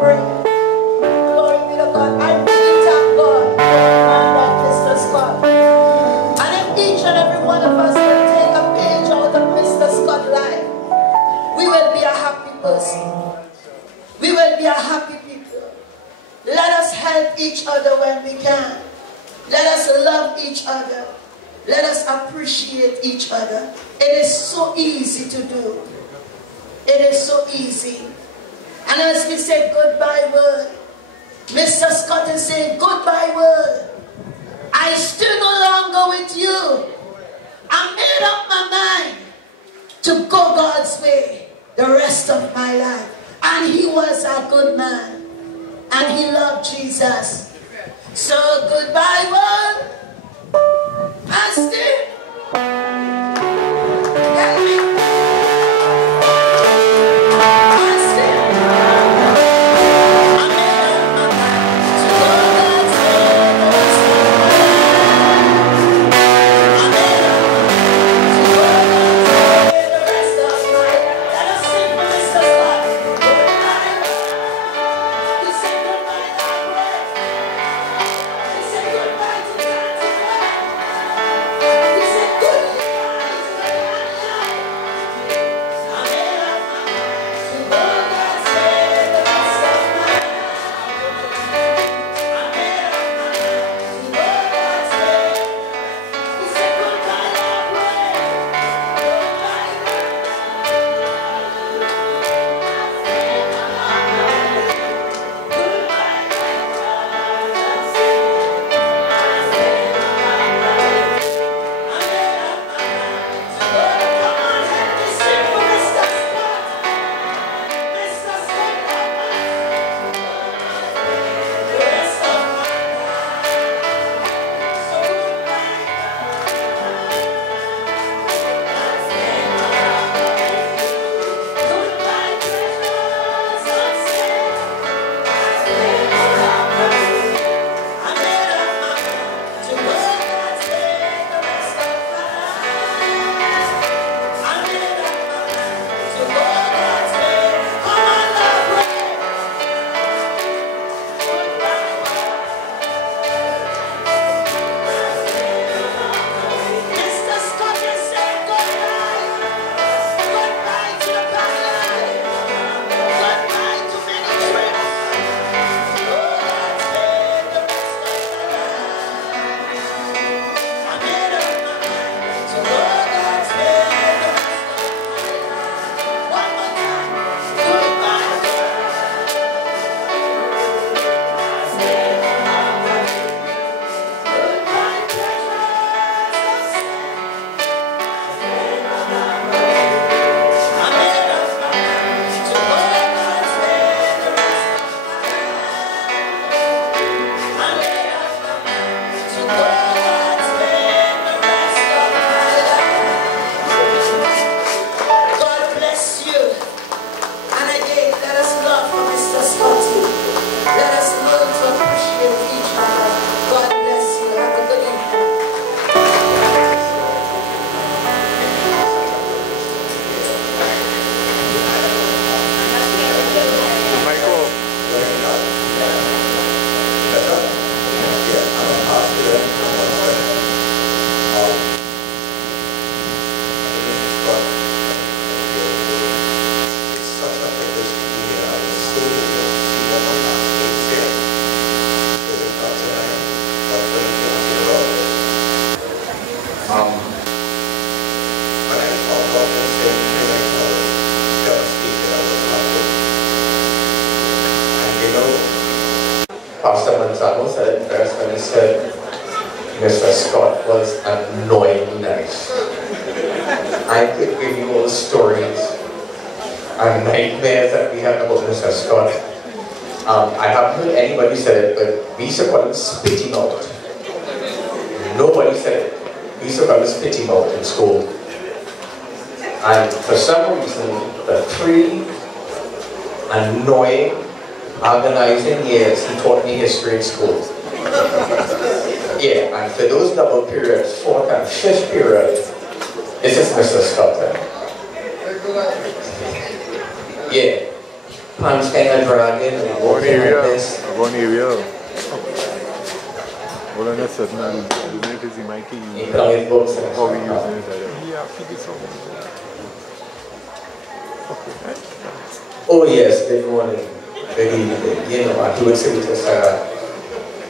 pray. Glory be to God. I really thank God for the man like Mr. Scott. And if each and every one of us will take a page out of Mr. Scott's life, we will be a happy person. We will be a happy people. Let us help each other when we can. Let us love each other. Let us appreciate each other. It is so easy to do. It is so easy. And as we say goodbye word, Mr. Scott is saying goodbye word. I still no longer with you. I made up my mind to go God's way the rest of my life. And he was a good man. And he loved Jesus. So goodbye world. I still help me. Pastor Manzano said it first when he said Mr. Scott was annoying nice. I could give you all the stories and nightmares that we had about Mr. Scott. I haven't heard anybody say it, but we used to call him spitting out. Nobody said it. We used to call him spitting out in school. And for some reason, the 3 annoying, agonizing years, he taught me history in school. Yeah, and for those double periods, 4th and 5th period, this is Mr. Scott. Yeah. pants kind of dragging and walking like this. One area. Hold on a second, I'll do it as mic. How we using it? Yeah, oh yes, good morning. Good evening. You know, I do it to Sarah.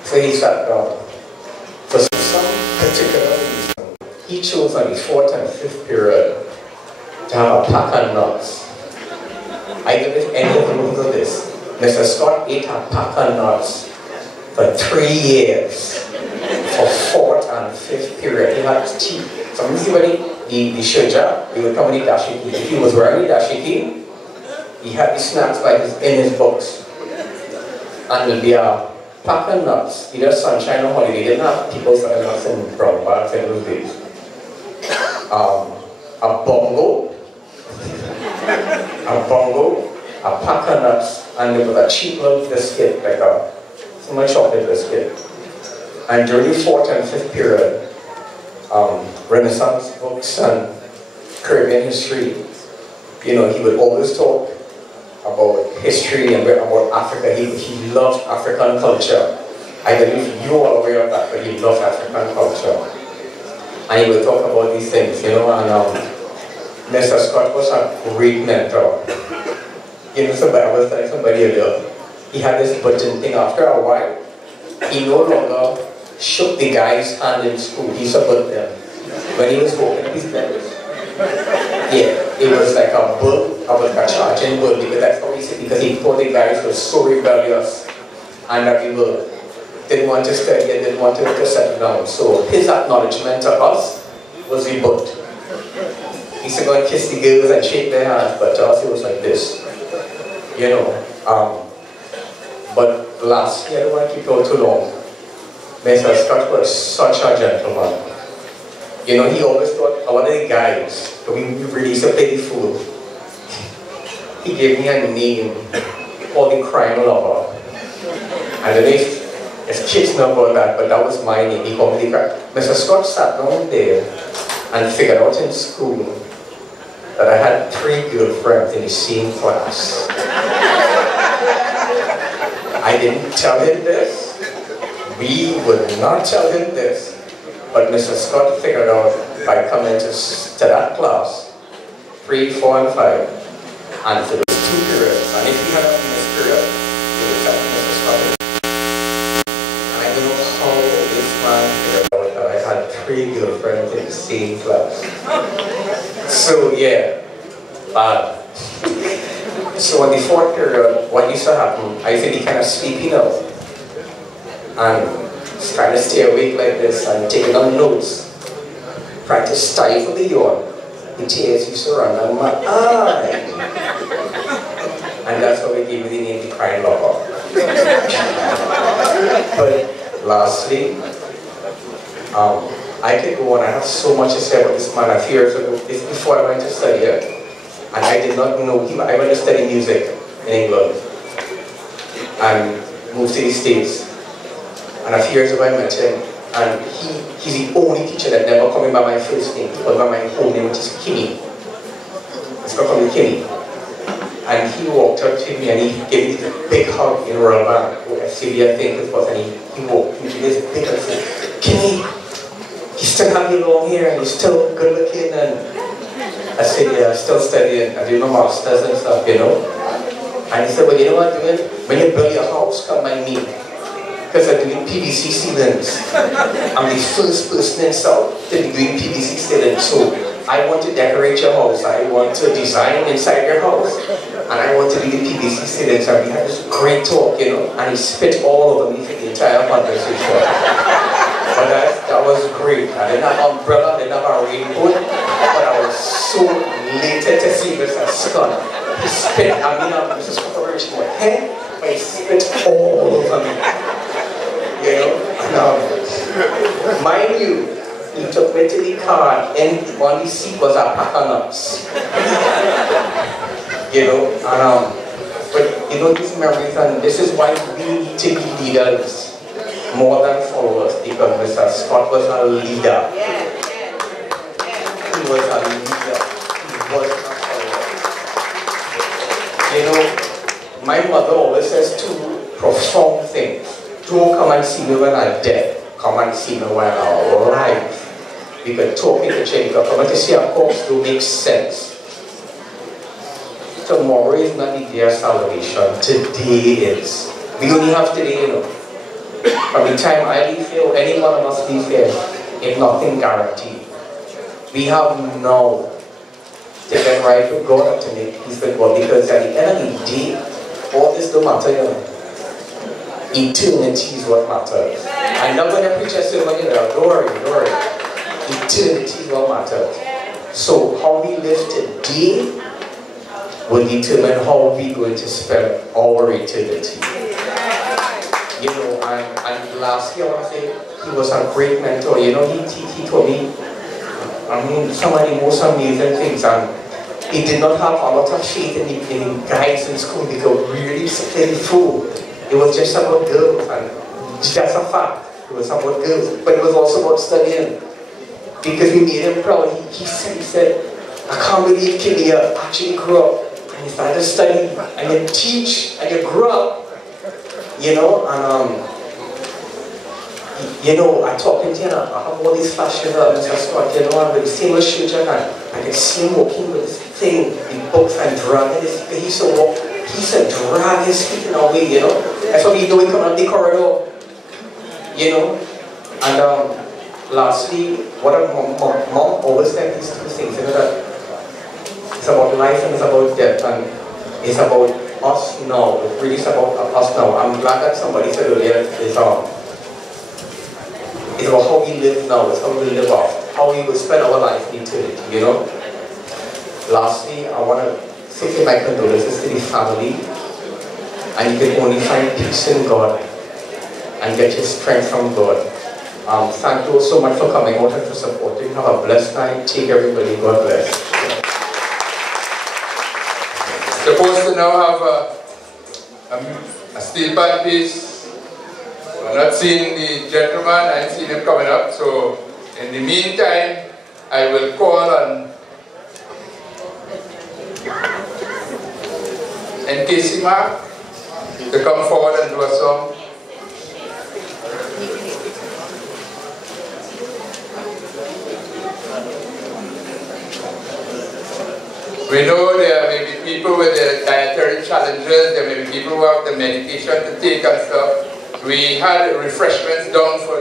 So he sat down. For some particular reason, he chose on the 4th and 5th period to have a pack of nuts. I don't know if any of you know this. Mr. Scott ate a pack of nuts for 3 years. For 4th and 5th period. He had teeth. So you see when the shoja, he would come in the dashiki. If he was wearing the dashiki, he had the snacks in his books. And there'd be a pack of nuts, either sunshine or holiday. They didn't have people's nuts in brown bags in those days. A bongo, a pack of nuts, and there was a cheap little biscuit, like a small chocolate biscuit. And during the 4th and 5th period, Renaissance books and Caribbean history, you know, he would always talk about history and about Africa. He loved African culture. I don't know if you are aware of that, but he loved African culture. And he would talk about these things, you know, and Mr. Scott was a great mentor. You know, I was telling somebody earlier, he had this button thing. After a while, he no longer shook the guy's hand in school. He supported them. When he was walking up his legs, yeah, it was like a bull, like a charging bull, because that's how he said, because he thought the guys were so rebellious and that people didn't want to study and didn't want to settle down. So his acknowledgement of us was the butt. He used to go and kiss the girls and shake their hands, but to us it was like this. You know. But lastly, I don't want to keep you too long. Mr. Scott was such a gentleman. You know, he always thought, one of the guys, we really used to play the fool. He gave me a name called the Crime Lover. I don't know if kids know about that, but that was my name. He called me the Crime. Mr. Scott sat down there and figured out in school that I had 3 girlfriends in the same class. I didn't tell him this. We would not tell him this. But Mr. Scott figured out by coming to that class, 3, 4, and 5, and for those 2 periods. And if he had a this period, he would have Mr. Scott. And I don't know how this man figured out that I had 3 girlfriends in the same class. So yeah, so on the 4th period, what used to happen, I used to be kind of sleepy now. And trying to stay awake like this and taking down notes, trying to stifle the yawn. The tears used to run down my eye. And that's how we gave me the name the Crying Lover. But lastly, I could go on. I have so much to say about this man. A few years ago, this before I went to study it, and I did not know him. I went to study music in England and moved to the States. And a few years ago I met him, and he's the only teacher that never called me by my first name. He called me by my whole name, which is Kinney. It's called me Kinney. And he walked up to me and he gave me this big hug in Royal Bank, or FCB I think it was, and he walked me to this big hug and said, Kinney, you still have your long hair and you're still good looking. And I said, yeah, I'm still studying. I do my masters and stuff, you know. And he said, well, you know what I'm doing? When you build your house, come by me. Because I'm doing PVC ceilings. I'm the first person in South to be doing PVC ceilings. So I want to decorate your house. I want to design inside your house. And I want to do the PVC ceilings. And we had this great talk, you know. And he spit all over me for the entire conversation. But that was great. I didn't have an umbrella, I didn't have a raincoat. But I was so elated to see Mr. Scott. He spit, Mr. Scott already my hair, but he spit all over me. You know, mind you, he took me to the car and on the seat was a pack of nuts. You know, but you know these memories, and this is why we need to be leaders more than followers, because Mr. Scott was a leader. He was a leader. He was a follower. You know, my mother always says two profound things. Don't come and see me when I'm dead. Come and see me when I'm alive. We can talk in the chain. Come to see our course to make sense. Tomorrow is not the day of salvation. Today is. We only have today, you know. From the time I leave here, or any one of us leave here, if nothing guaranteed. We have now to get right with God and to make peace with God, because at the end of the day, all this don't matter, you know. Eternity is what matters. I'm not going to preach a sermon, you know, don't worry. Eternity is what matters. So how we live today will determine how we're going to spend our eternity. You know, and lastly, I want to say, he was a great mentor. You know, he told me, I mean, some of the most amazing things, and he did not have a lot of faith in the guys in school because really very full. It was just about girls, and that's a fact. It was about girls, but it was also about studying. Because we made him proud. He said, I can't believe Kenny actually grew up and he started to study and then teach and you grew up. You know, and you know, I talking to you, I have all these fashion Mr. Scott, you know, I'm with the same children, and I can see him walking with this thing, the books and dragging his feet. He used to drag his feet in a way, you know. That's what we do, we come out the corridor, you know. And lastly, what mom always said these two things, you know, that it's about life and it's about death, and it's about us now. It really is about us now. I'm glad that somebody said earlier, it's about how we live now, it's how we live off, how we will spend our life in eternity, you know. Lastly, I want to say my condolences to the family, and you can only find peace in God and get your strength from God. Thank you so much for coming out and for supporting. Have a blessed night. Take everybody. God bless. Supposed to now have a steel band piece. I'm not seeing the gentleman, I ain't seen him coming up, so in the meantime, I will call on NKC Mark to come forward and do a song. We know there may be people with their dietary challenges, there may be people who have the medication to take and stuff. We had refreshments down for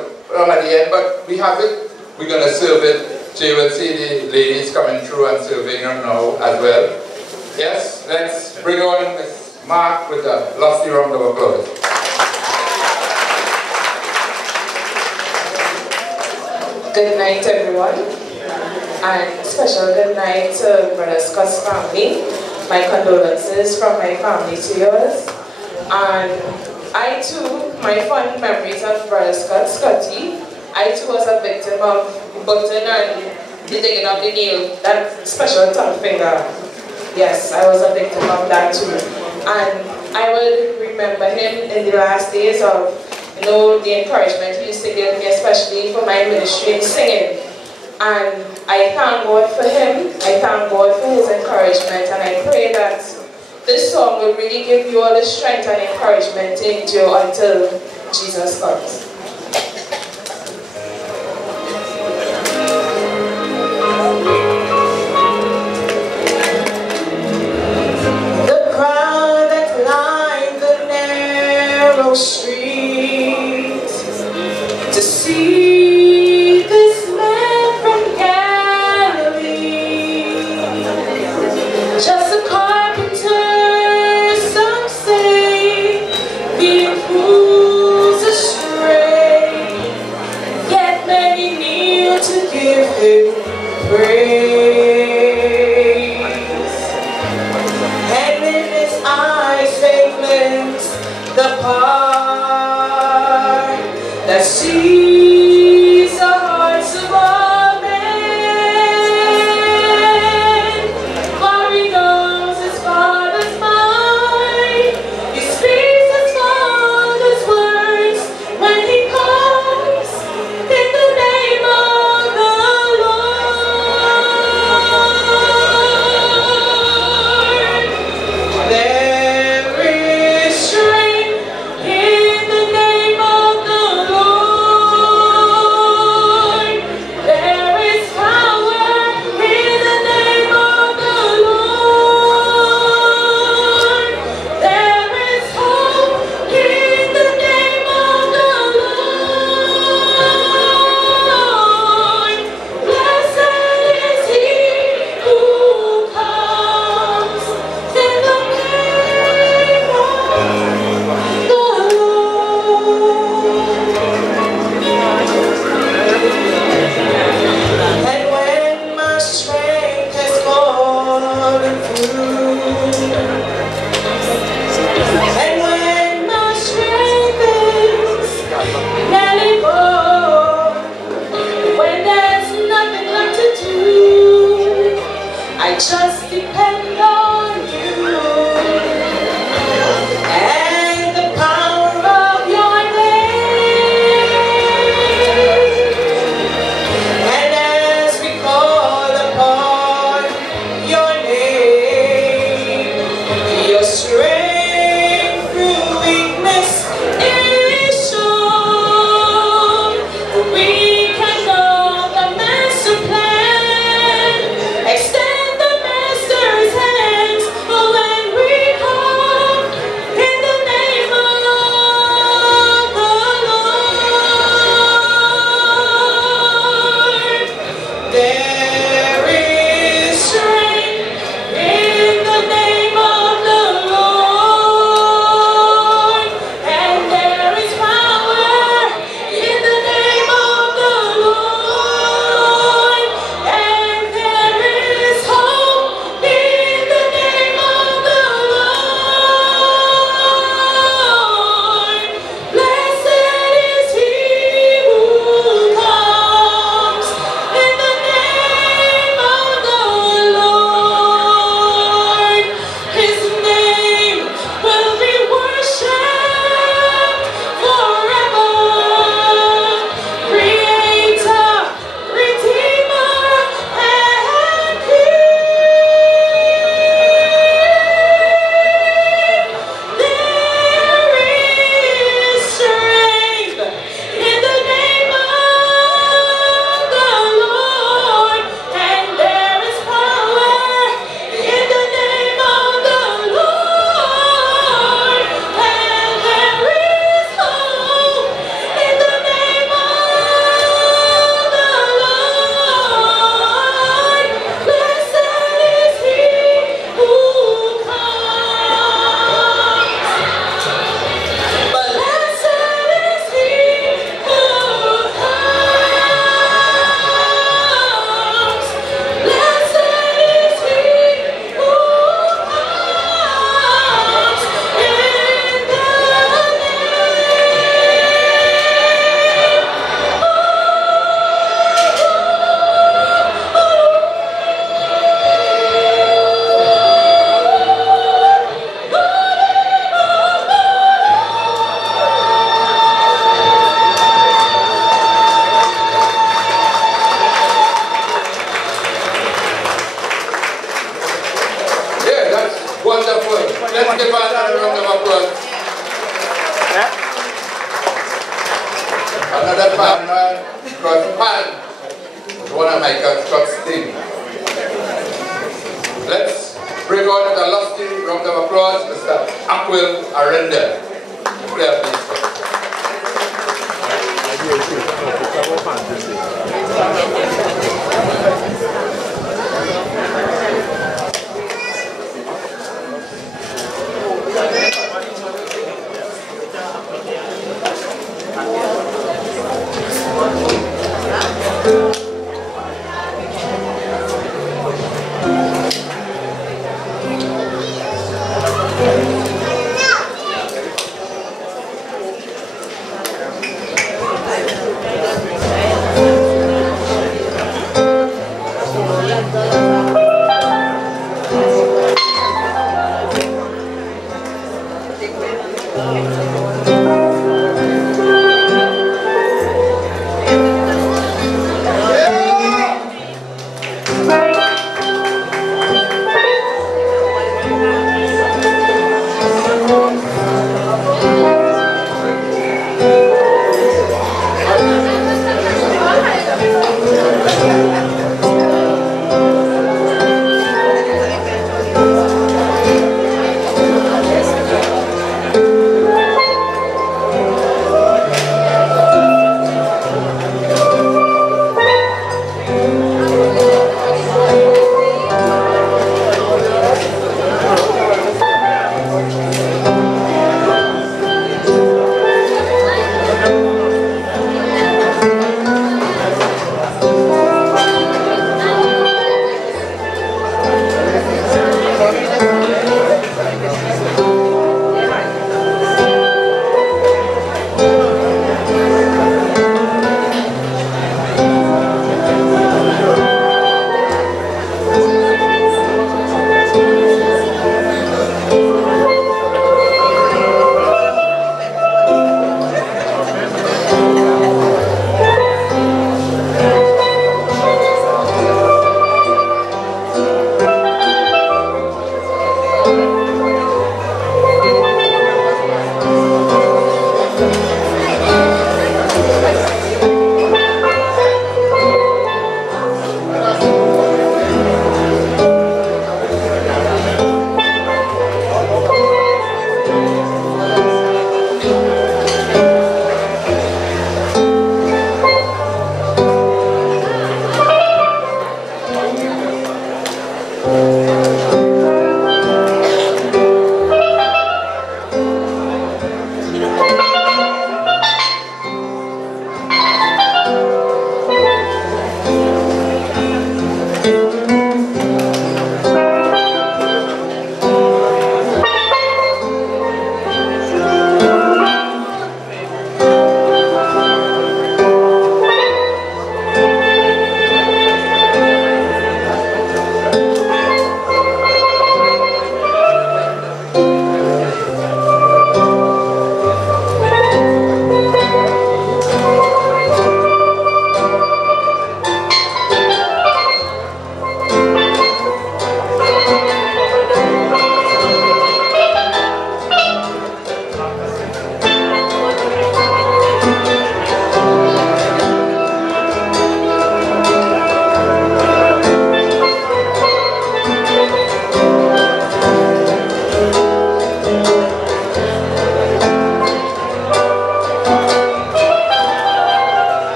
at the end, but we have it. We're going to serve it. So you will see the ladies coming through and serving them now as well. Yes, let's bring on Ms. Mark with a lusty round of applause. Good night, everyone. And special good night to Brother Scott's family. My condolences from my family to yours. And I too, my fond memories of Brother Scotty, I too was a victim of button and the digging of the nail, that special thumb finger. Yes, I was a victim of that too. And I will remember him in the last days of, you know, the encouragement he used to give me, especially for my ministry in singing. And I thank God for him, I thank God for his encouragement, and I pray that this song will really give you all the strength and encouragement to endure until Jesus comes. The crowd that lined the narrow street to see this man from Galilee, just a carpenter, some say, being fools astray, yet many kneel to give him praise. And in his eyes they glimpse the part that sees the hearts of all men. For he knows his Father's mind, he speaks his Father's words when he comes in the name of the Lord. There is Another fan man, because Pan is one of Michael Scott's things. Let's bring on with a lusty round of applause, Mr. Aquil Arenda. Player, please.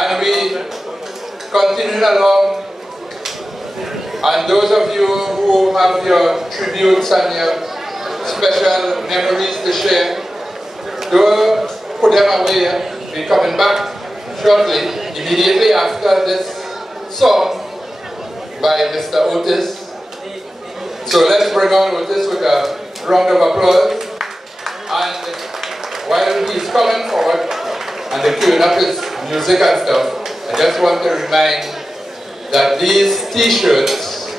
And we continued along, and those of you who have your tributes and your special memories to share, don't put them away. We're coming back shortly, immediately after this song by Mr. Otis. So let's bring on Otis with a round of applause. And while he's coming forward and they're queuing up his music and stuff, I just want to remind that these t-shirts,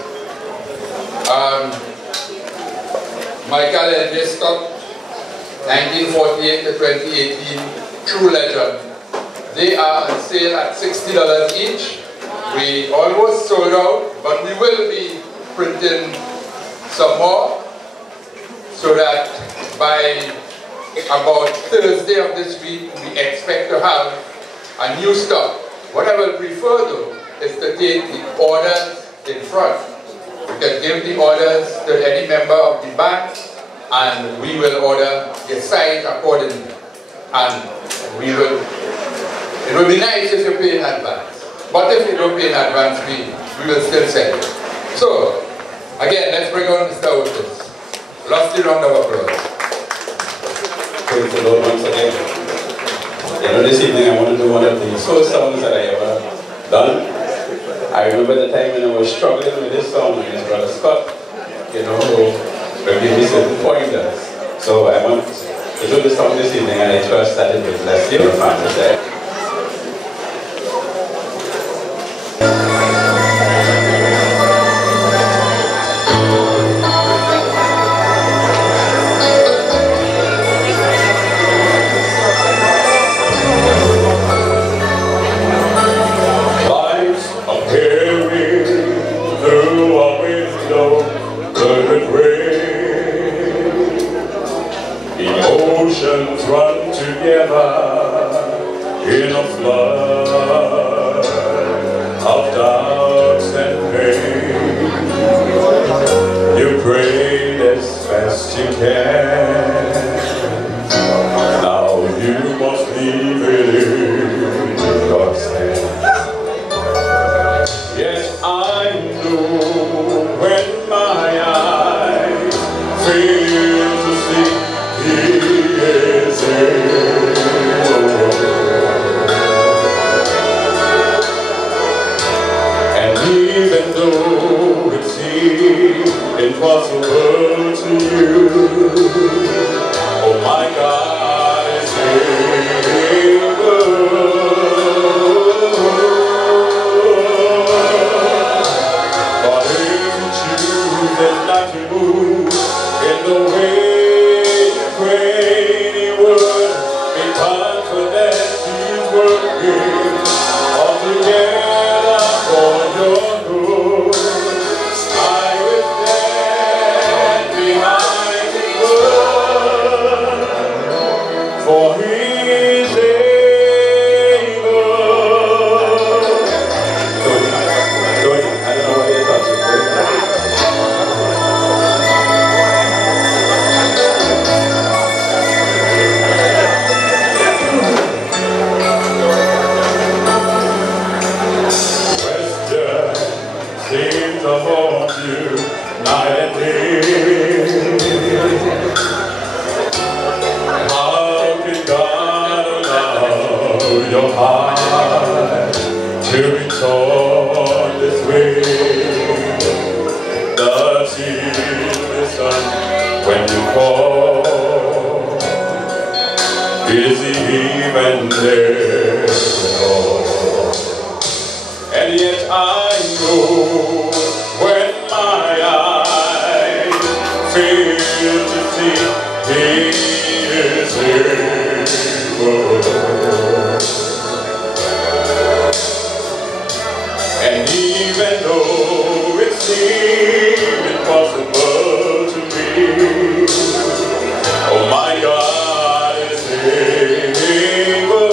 Michael L.J. Scott, 1948 to 2018, True Legend. They are on sale at $60 each, We almost sold out, but we will be printing some more so that by about Thursday of this week we expect to have a new stock. What I will prefer though is to take the orders in front. We can give the orders to any member of the band and we will order the size accordingly. And it will be nice if you pay in advance. But if you don't pay in advance, we will still send it. So, again, let's bring on Mr. Otis. Lusty round of applause. Praise the Lord once again. You know, this evening I want to do one of the first songs that I ever done. I remember the time when I was struggling with this song with his brother Scott, you know, who gave me certain pointers. So I want to do this song this evening, and I trust that it will bless your family. Emotions run together in a flood of doubts and pain. You pray as fast you can. Now you must leave it in God's hands. Yes, I know when my eyes fail to see, He is able. And even though it seems impossible to you, oh my God is able. But if you choose not to move in the way your heart to be torn this way. Does He listen when you call? Is He even there at all? And yet I know when my eyes fail to see, He is able. And even though it seems impossible to me, oh my God is able.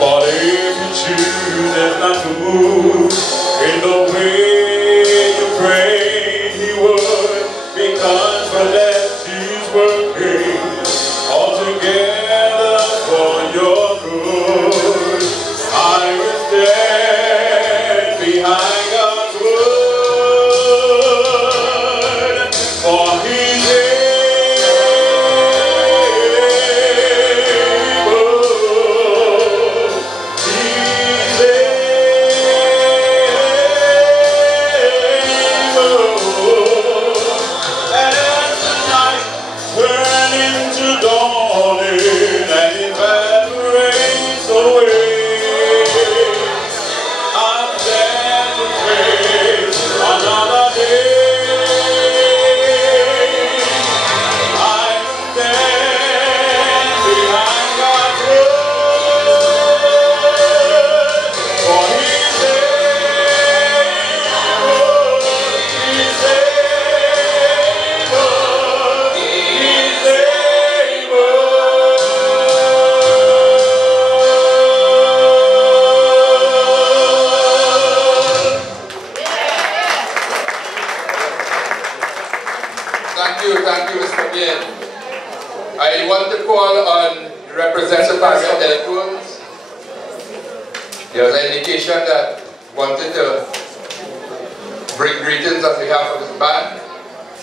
But if you choose not to move in the way you prayed He would, be confident He's working all together for your good. There was an indication that wanted to bring greetings on behalf of his band.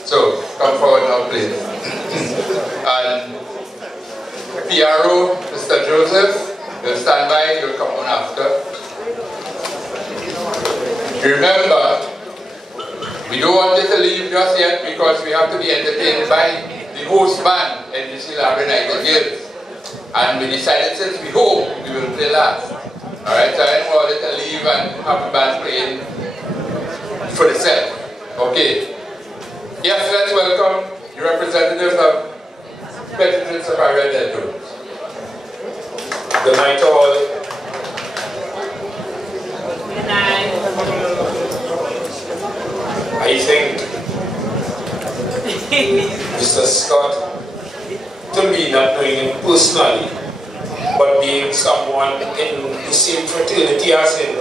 So, come forward now, please. And PRO, Mr. Joseph, will stand by, you'll come on after. Remember, we don't want you to leave just yet because we have to be entertained by the host band, NBC Larry Nightingale. And we decided since we home, we will play last. Alright, so I didn't want you to leave and have the band playing for itself. Okay. Yes, let's welcome the representatives of Veterans of our Red Dead. Good night to all. Good night. I think Mr. Scott, to me, not knowing him personally, but being someone in the same fraternity as him,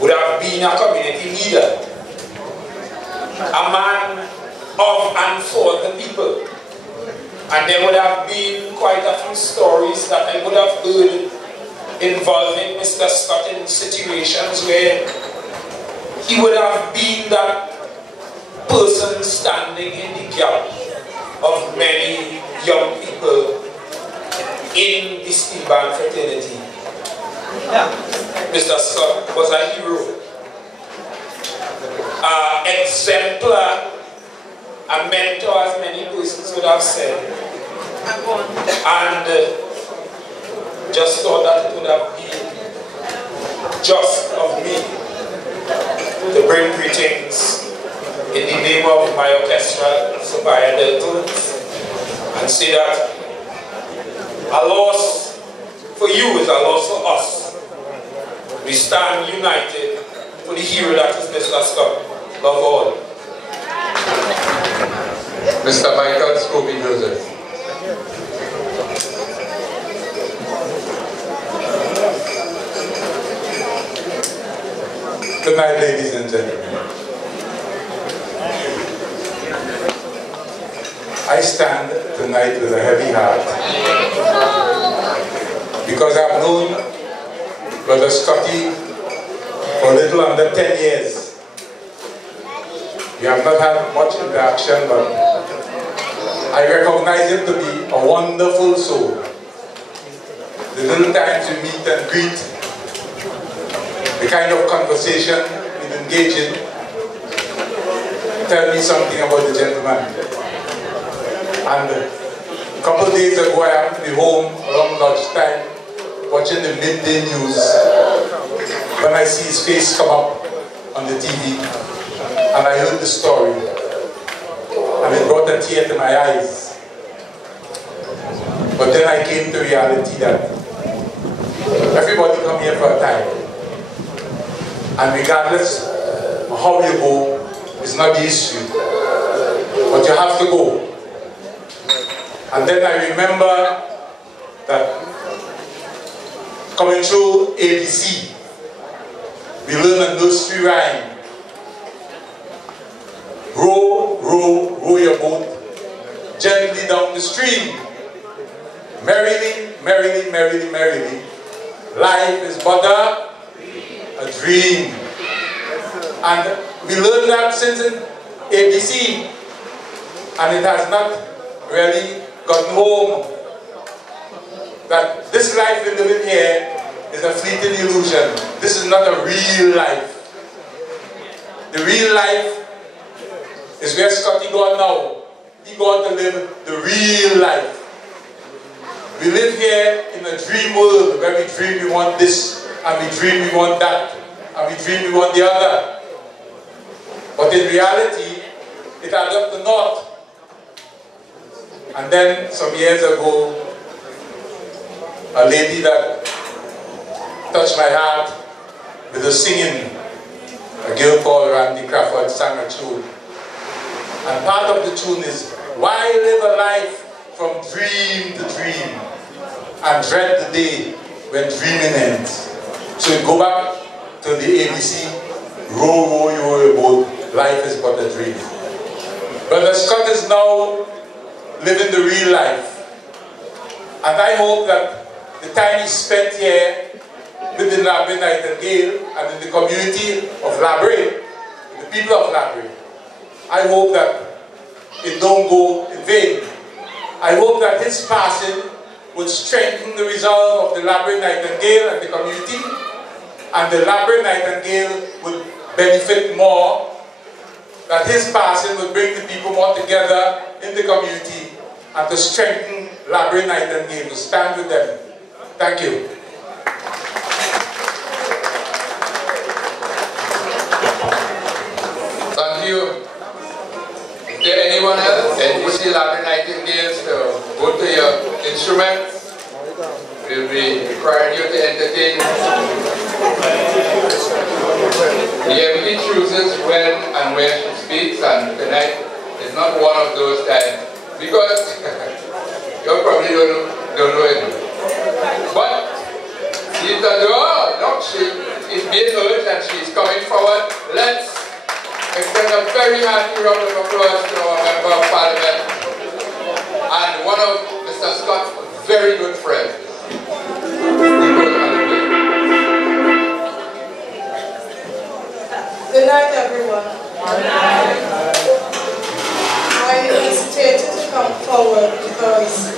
would have been a community leader, a man of and for the people. And there would have been quite a few stories that I would have heard involving Mr. Scott in situations where he would have been that person standing in the gap of many young people in the steel band fraternity. Mr. Scott was a hero, an exemplar, a mentor, as many persons would have said. And just thought that it would have been just of me to bring greetings in the name of my orchestra, Sophia Deltones, and say that a loss for you is a loss for us. We stand united for the hero that is Mr. Scott. Love all. Mr. Michael Scobie Joseph. Good night, ladies and gentlemen. I stand tonight with a heavy heart because I've known Brother Scotty for a little under 10 years. We have not had much interaction, but I recognize him to be a wonderful soul. The little times we meet and greet, the kind of conversation we engage in, tell me something about the gentleman. And a couple of days ago, I happened to be home around lunchtime watching the midday news when I see his face come up on the TV and I heard the story and it brought a tear to my eyes. But then I came to reality that everybody come here for a time, and regardless of how you go, it's not the issue, but you have to go. And then I remember that coming through ABC, we learned a nursery rhyme. Row, row, row your boat gently down the stream. Merrily, merrily, merrily, merrily. Life is but a dream. And we learned that since ABC, and it has not really gotten home that this life we live in here is a fleeting illusion. This is not a real life. The real life is where Scotty gone now. He gone to live the real life. We live here in a dream world where we dream we want this, and we dream we want that, and we dream we want the other. But in reality, it adds up to naught. And then some years ago, a lady that touched my heart with her singing, a girl called Randy Crawford sang a tune. And part of the tune is, why live a life from dream to dream and dread the day when dreaming ends? So we go back to the ABC, row, row, your boat, life is but a dream. Brother Scott is now living the real life. And I hope that the time he spent here within Labre Nightingale and in the community of Labre, the people of Labre. I hope that it don't go in vain. I hope that his passing would strengthen the resolve of the Labre Nightingale and the community, and the Labre Nightingale would benefit more, that his passing would bring the people more together in the community and to strengthen Labre Nightingale, to stand with them. Thank you. Thank you. Is there anyone else? And you see Labre Nightingales to go to your instruments? We'll be requiring you to entertain. The MD chooses when and where she speaks, and tonight is not one of those times, because you probably don't know it. But she's the door. Look, she is being urged and she's coming forward. Let's extend a very hearty round of applause to our Member of Parliament and one of Mr. Scott's very good friends. Good night, everyone. I hesitated to come forward because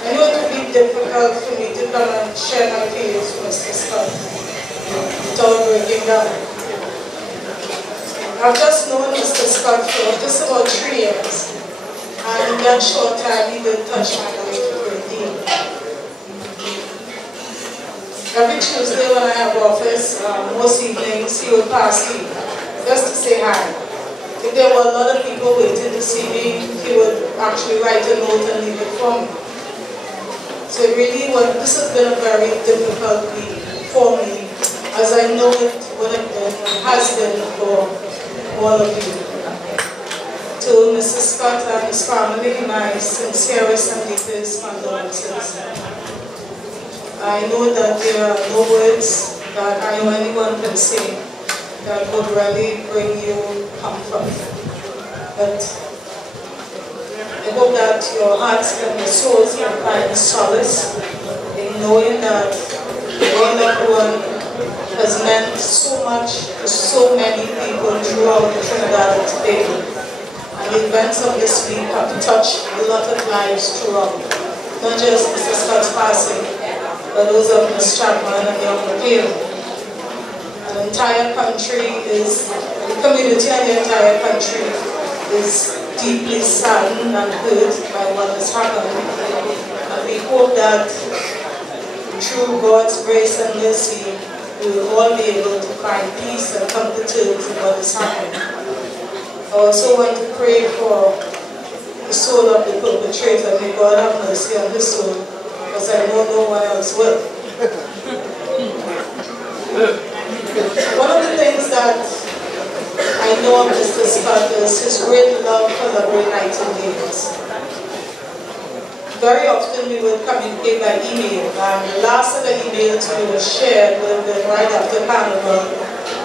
I know it would be difficult for me to come and share my feelings with Mr. Scott without breaking down. I've just known Mr. Scott for just about 3 years, and in that short time he did touch my life a great deal. Every Tuesday when I have office, most evenings he would pass me just to say hi. If there were a lot of people waiting to see me, he would actually write a note and leave it for me. So really, this has been a very difficult week for me, as I know it would have been and has been for all of you. To Mrs. Scott and his family, my sincerest and deepest condolences. I know that there are no words that I or anyone can say that would really bring you comfort. But I hope that your hearts and your souls can find solace in knowing that your loved one has meant so much to so many people throughout Trinidad and Tobago. And the events of this week have touched a lot of lives throughout. Not just Mr. Scott's passing, but those of Ms. Chapman and young McHale. An entire country is, the community and the entire country is deeply saddened and hurt by what has happened. And we hope that through God's grace and mercy, we will all be able to find peace and come to terms with what is happening. I also want to pray for the soul of the perpetrator. May God have mercy on his soul, because I know no one else will. One of the things that I know of Mr. Scott is his great love for Labre Nightingales. Very often we would communicate by email, and the last of the emails we were shared would have been right after Carnival,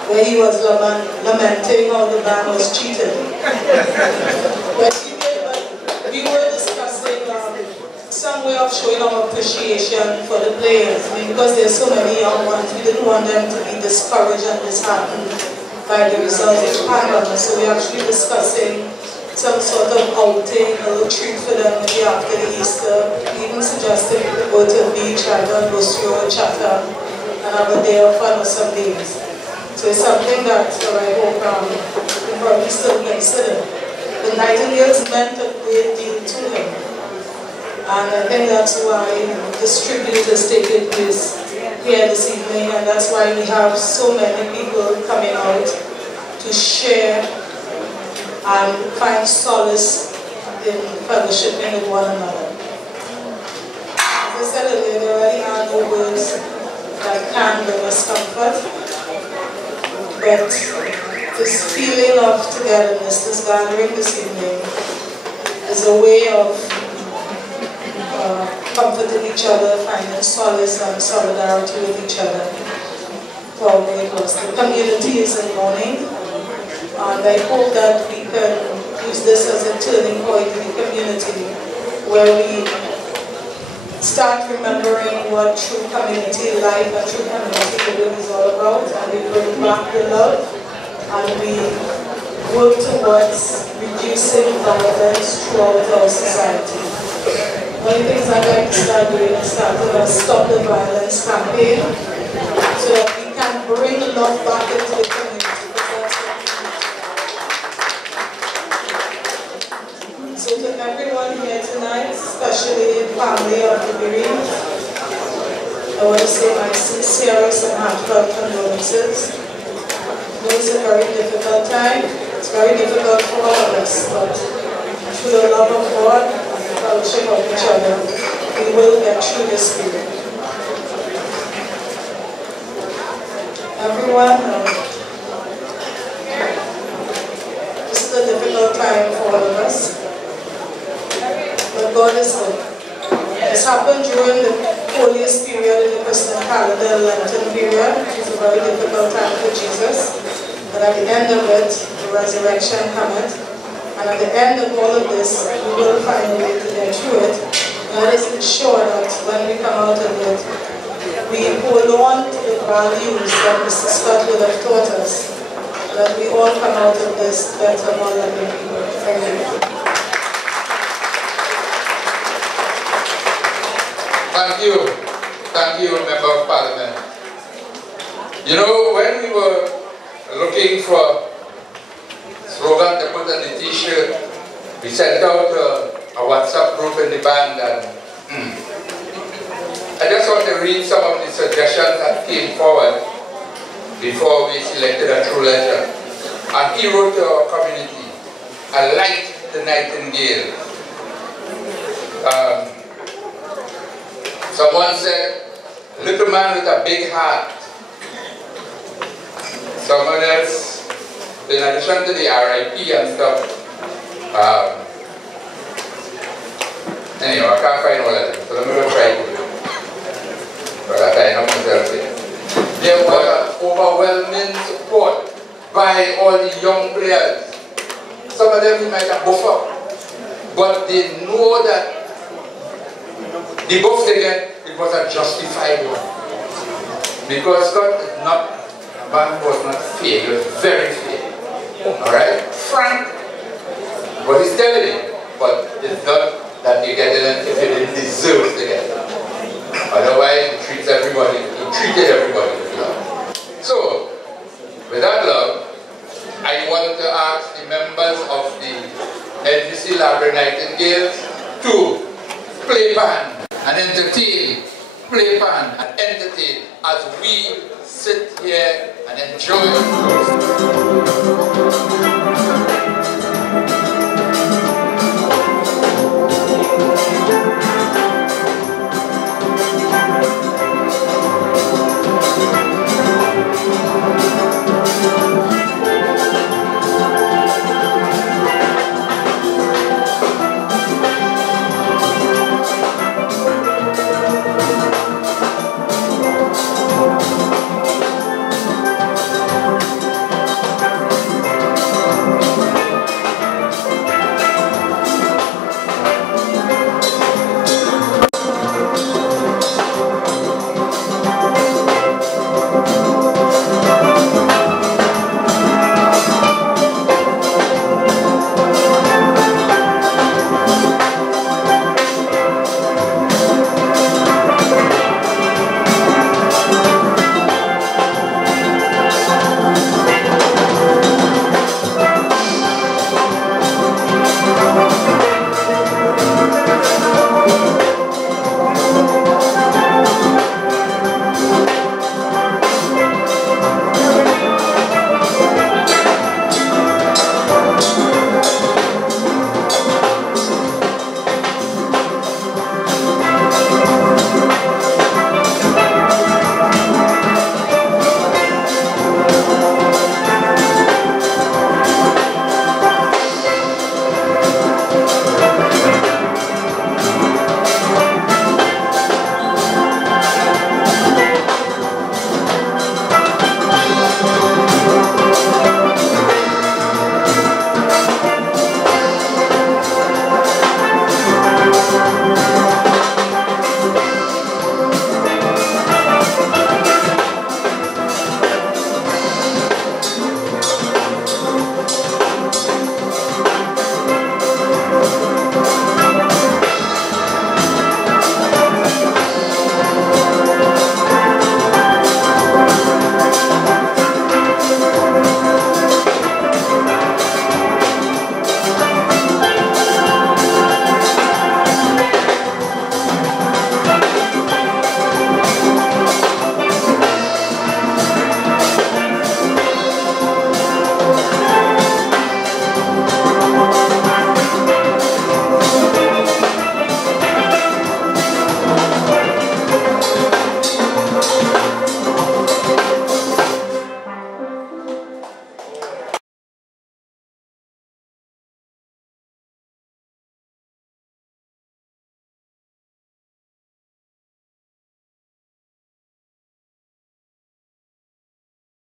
where he was lamenting how the band was cheated. But we were discussing some way of showing our appreciation for the players. I mean, because there's so many young ones, we didn't want them to be discouraged and disheartened by the results of the panel. So we're actually discussing some sort of outing, a little treat for them maybe after the Easter. We even suggested people go to the beach, either Lucio or Chatham, and have a day of fun or some days. So it's something that I hope we probably still consider. The Nightingales meant a great deal to him. And I think that's why this tribute is taking place here this evening, and that's why we have so many people coming out to share and find solace in fellowshipping with one another. As I said earlier, there really are no words that can bring us comfort, but this feeling of togetherness, this gathering this evening, is a way of comforting each other, finding solace and solidarity with each other for our great loss. The community is in mourning, and I hope that we can use this as a turning point in the community where we start remembering what true community life and true community living is all about, and we bring back the love, and we work towards reducing violence throughout our society. One of the things I'd like to start doing is starting a Stop the Violence campaign, so that we can bring love back into the community. So to everyone here tonight, especially the family of the bereaved, I want to say my sincerest and heartfelt condolences. It's a very difficult time. It's very difficult for all of us, but through the love of God and the fellowship of each other, we will get through this period. Everyone, this is a difficult time for all of us, but God is good. This happened during the holiest period in the Christian calendar, Lenten period, which is a very difficult time for Jesus. But at the end of it, the resurrection cometh. And at the end of all of this, we will find a way to get through it. And let us ensure that when we come out of it, we hold on to the values that Mr. Scott would have taught us, that we all come out of this better, more loving people. Thank you. Thank you. Thank you, Member of Parliament. You know, when we were looking for slogan to put on the t-shirt, we sent out a WhatsApp group in the band, and I just want to read some of the suggestions that came forward before we selected a true legend. And he wrote to our community, "I like the Nightingale." Someone said, "Little man with a big heart." Someone else, in addition to the RIP and stuff, anyway, I can't find all of them, so let me go try to. But I know myself here. There was an overwhelming support by all the young players. Some of them might have buffed up, but they know that the buff they get, it was a justified one. Because God is not, man was not fair, he was very fair. Alright? Frank, what he's telling you, but it's not that you get it if you didn't deserve to get it. Otherwise, he treats everybody, he treated everybody with love. So, with that love, I want to ask the members of the NBC Library Nightingales to play band and entertain, play band and entertain as we sit here and enjoy.